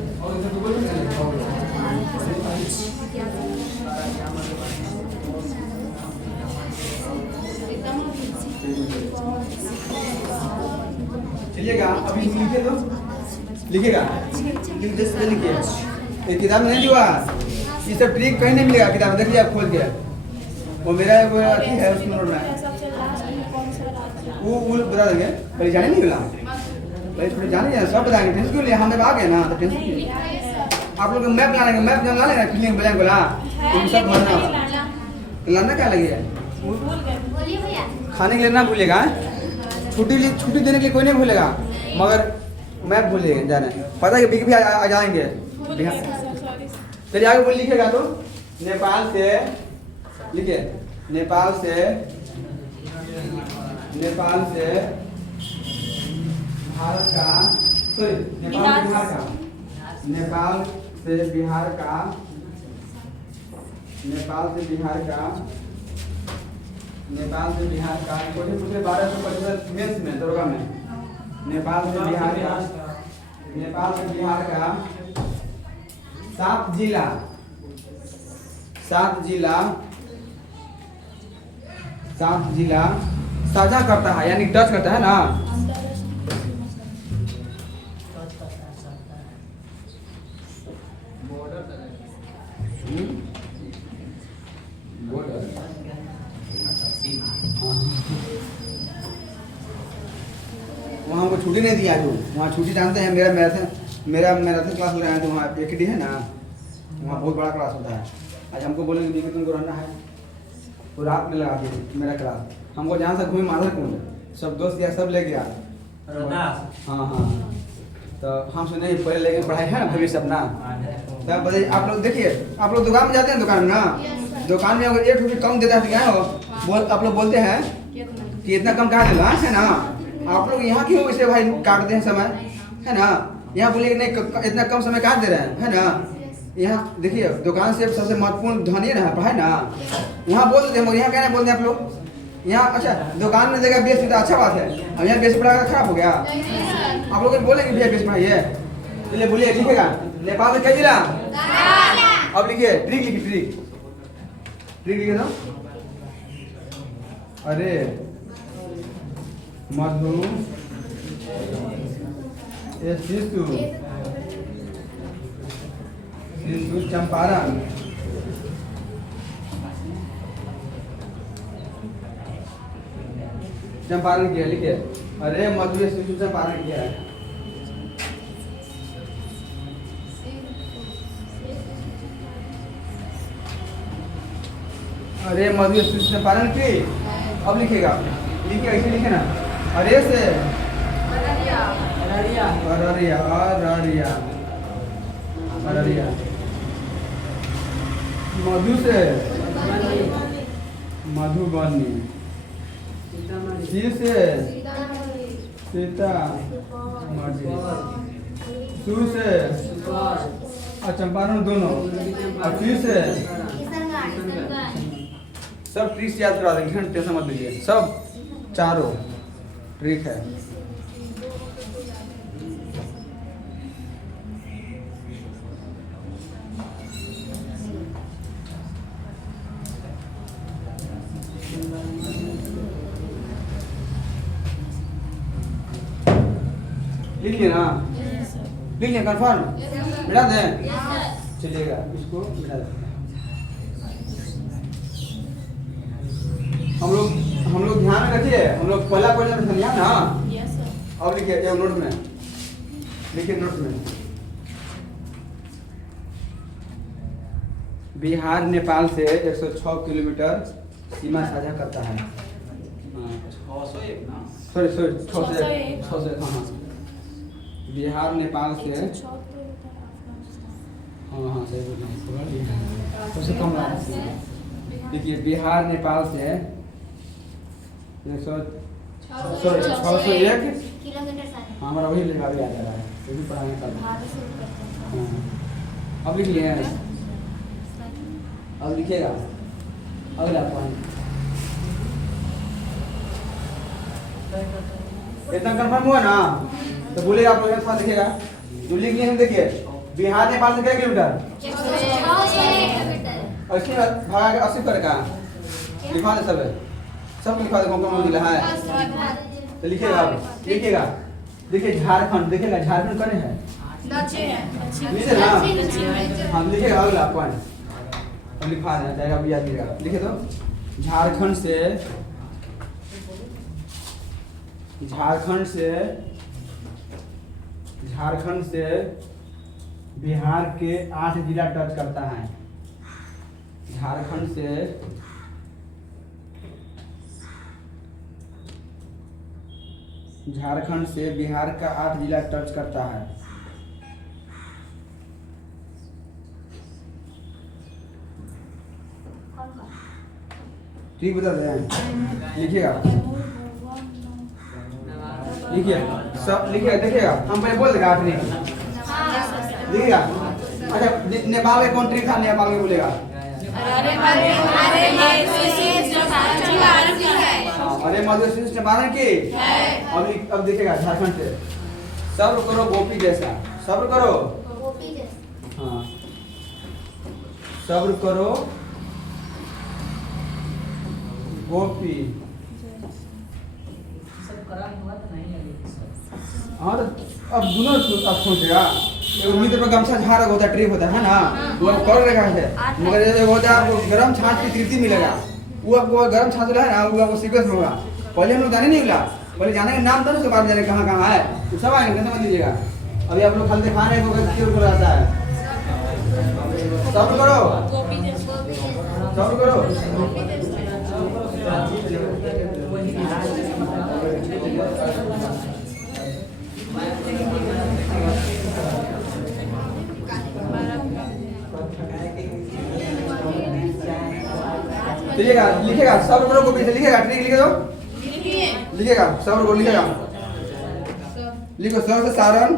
चलिएगा अभी लिखे दो लिखेगा लिखिए। ये किताब में नहीं हुआ ये सब ट्रिक कहीं नहीं मिलेगा किताब देखिए आप खोल के वो मेरा वो अथी है उसमें नोट में वो बता देंगे पहले जाने नहीं मिला पहले थोड़े जाने सब बताएंगे टेंशन क्यों लिया हम जब आ गए ना तो टेंशन क्यों आप लोग मैप बना लेंगे मैप बना लेना क्लियर ब्लैंक बोला तुम सब भरना लाना क्या लगे बोलिए भैया। खाने के लिए ना भूलेगा छुट्टी देने के लिए कोई नहीं भूलेगा मगर मैप भूलिएगा जाने पता है कि बिग भी आ जाएंगे चलिए आगे बोल लिखेगा तो नेपाल से लिखिए नेपाल से भारत का सॉरी नेपाल से बिहार का पूछे 1255 मेंस में दरोगा में नेपाल से बिहार का 7 जिला साझा करता है यानी टच करता है ना। वहाँ हमको छुट्टी नहीं दिया जो वहाँ छुट्टी जानते हैं मेरा मैराथन क्लास हो रहा है तो वहाँ एकडी है ना वहाँ बहुत बड़ा क्लास होता है। आज हमको बोलेंगे कि तुमको रहना है तो रात में लगा दिए मेरा क्लास हमको जहाँ से घूमे माधर कुंड सब दोस्त या सब ले गया। हाँ तो हम सुने पहले लेके पढ़ाई है ना भविष्य अपना तब बताइए आप लोग देखिए आप लोग दुकान में जाते हैं दुकान में ना दुकान में अगर 1 रुपये कम देता है तो क्या हो आप लोग बोलते हैं कि इतना कम कहाँ देगा है ना। आप लोग यहाँ क्यों इसे भाई काटते हैं समय है ना यहाँ बोलिए नहीं इतना कम समय काट दे रहे हैं है ना। यहाँ देखिए दुकान से सबसे महत्वपूर्ण धन ये ना पढ़ाई ना वहाँ बोल देते हैं मगर यहाँ क्या नहीं बोलते आप लोग यहाँ अच्छा दुकान में जगह बेच तो अच्छा बात है अब यहाँ बेच पढ़ा खराब हो गया आप लोग बोलेंगे भैया बेच पढ़ाइए चलिए बोलिए लिखेगा नेपाल में क्या जिला अब लिखिए ट्रिक लिखिए ट्रिक लिखे ना। अरे मधु शिशु चंपारण किया लिखिए। अरे मधु शिशु चंपारण किया है। अरे मधु शिशु चंपारण की अब लिखेगा लिखिए ऐसे लिखे ना। अरे से अररिया मधु से मधुबनी सी से सीतामढ़ी सु से चंपारण दोनों और टी से सब ट्रिक याद करा देंगे टेंशन मत लीजिए सब चारों ट्रिक है। लिखिए ना लिखिए कंफर्म मिटा दें चलिएगा इसको मिटा दें। हम लोग ध्यान में रखिए हम लोग पहला क्वेश्चन समझा ना। अब लिखिए एक नोट में लिखिए नोट में बिहार नेपाल से 106 किलोमीटर सीमा साझा करता है। सॉरी 601 हाँ। बिहार नेपाल से हाँ सही बोल सबसे कम देखिए बिहार नेपाल से 601 किलोमीटर हाँ हमारा वही लिखा भी आ जा रहा है ये भी पढ़ाने का अब लिख लिए अब लिखिएगा अगला पॉइंट इतना कंफर्म हुआ ना तो बोलिएगा आप लोग साथ लिखिएगा जो लिख लिए हम देखिए बिहार नेपाल से कितना किलोमीटर 80 भागा के 80 कर का लिखवा दे सब लिखवा दे कौन कौन जिला है तो लिखिएगा आप लिखिएगा देखिए झारखंड देखिएगा झारखंड कौन है नीचे ना हम लिखिएगा अगला पॉइंट अब लिखवा देना चाहेगा अब याद कीजिएगा लिखे तो झारखंड से बिहार के 8 जिला टच करता है। झारखंड से बिहार का 8 जिला टच करता है। ठीक बता दें लिखिएगा सब लिखिएगा देखिएगा हम पहले बोल देगा 8 नहीं लिखिएगा। अच्छा नेपाल का कंट्री था नेपाल में बोलेगा अरे मधुशीष नेपाल की अब देखिएगा झारखंड से सब्र करो गोपी जैसा सब्र करो हाँ सब्र करो गोपी हाँ तो अब दोनों अब सोचेगा मित्र पर गमछा झाड़ होता ट्रिप होता है ना वो अब कर रखा है मगर जैसे होता है आपको गर्म छाछ की तृप्ति मिलेगा वो आपको गर्म छाछ है ना वो आपको सीक्वेंस होगा पहले हम लोग जाने नहीं मिला पहले जाने का नाम था ना उसके बाद जाने कहाँ कहाँ है तो सब आएंगे मत लीजिएगा अभी आप लोग खाली खाने को क्यों कर आता है सब्र करो लिखेगा सब्र करो गोपी से लिखेगा ट्रिक लिखे दो लिखेगा सब्र करो लिखेगा लिखो सर से सारण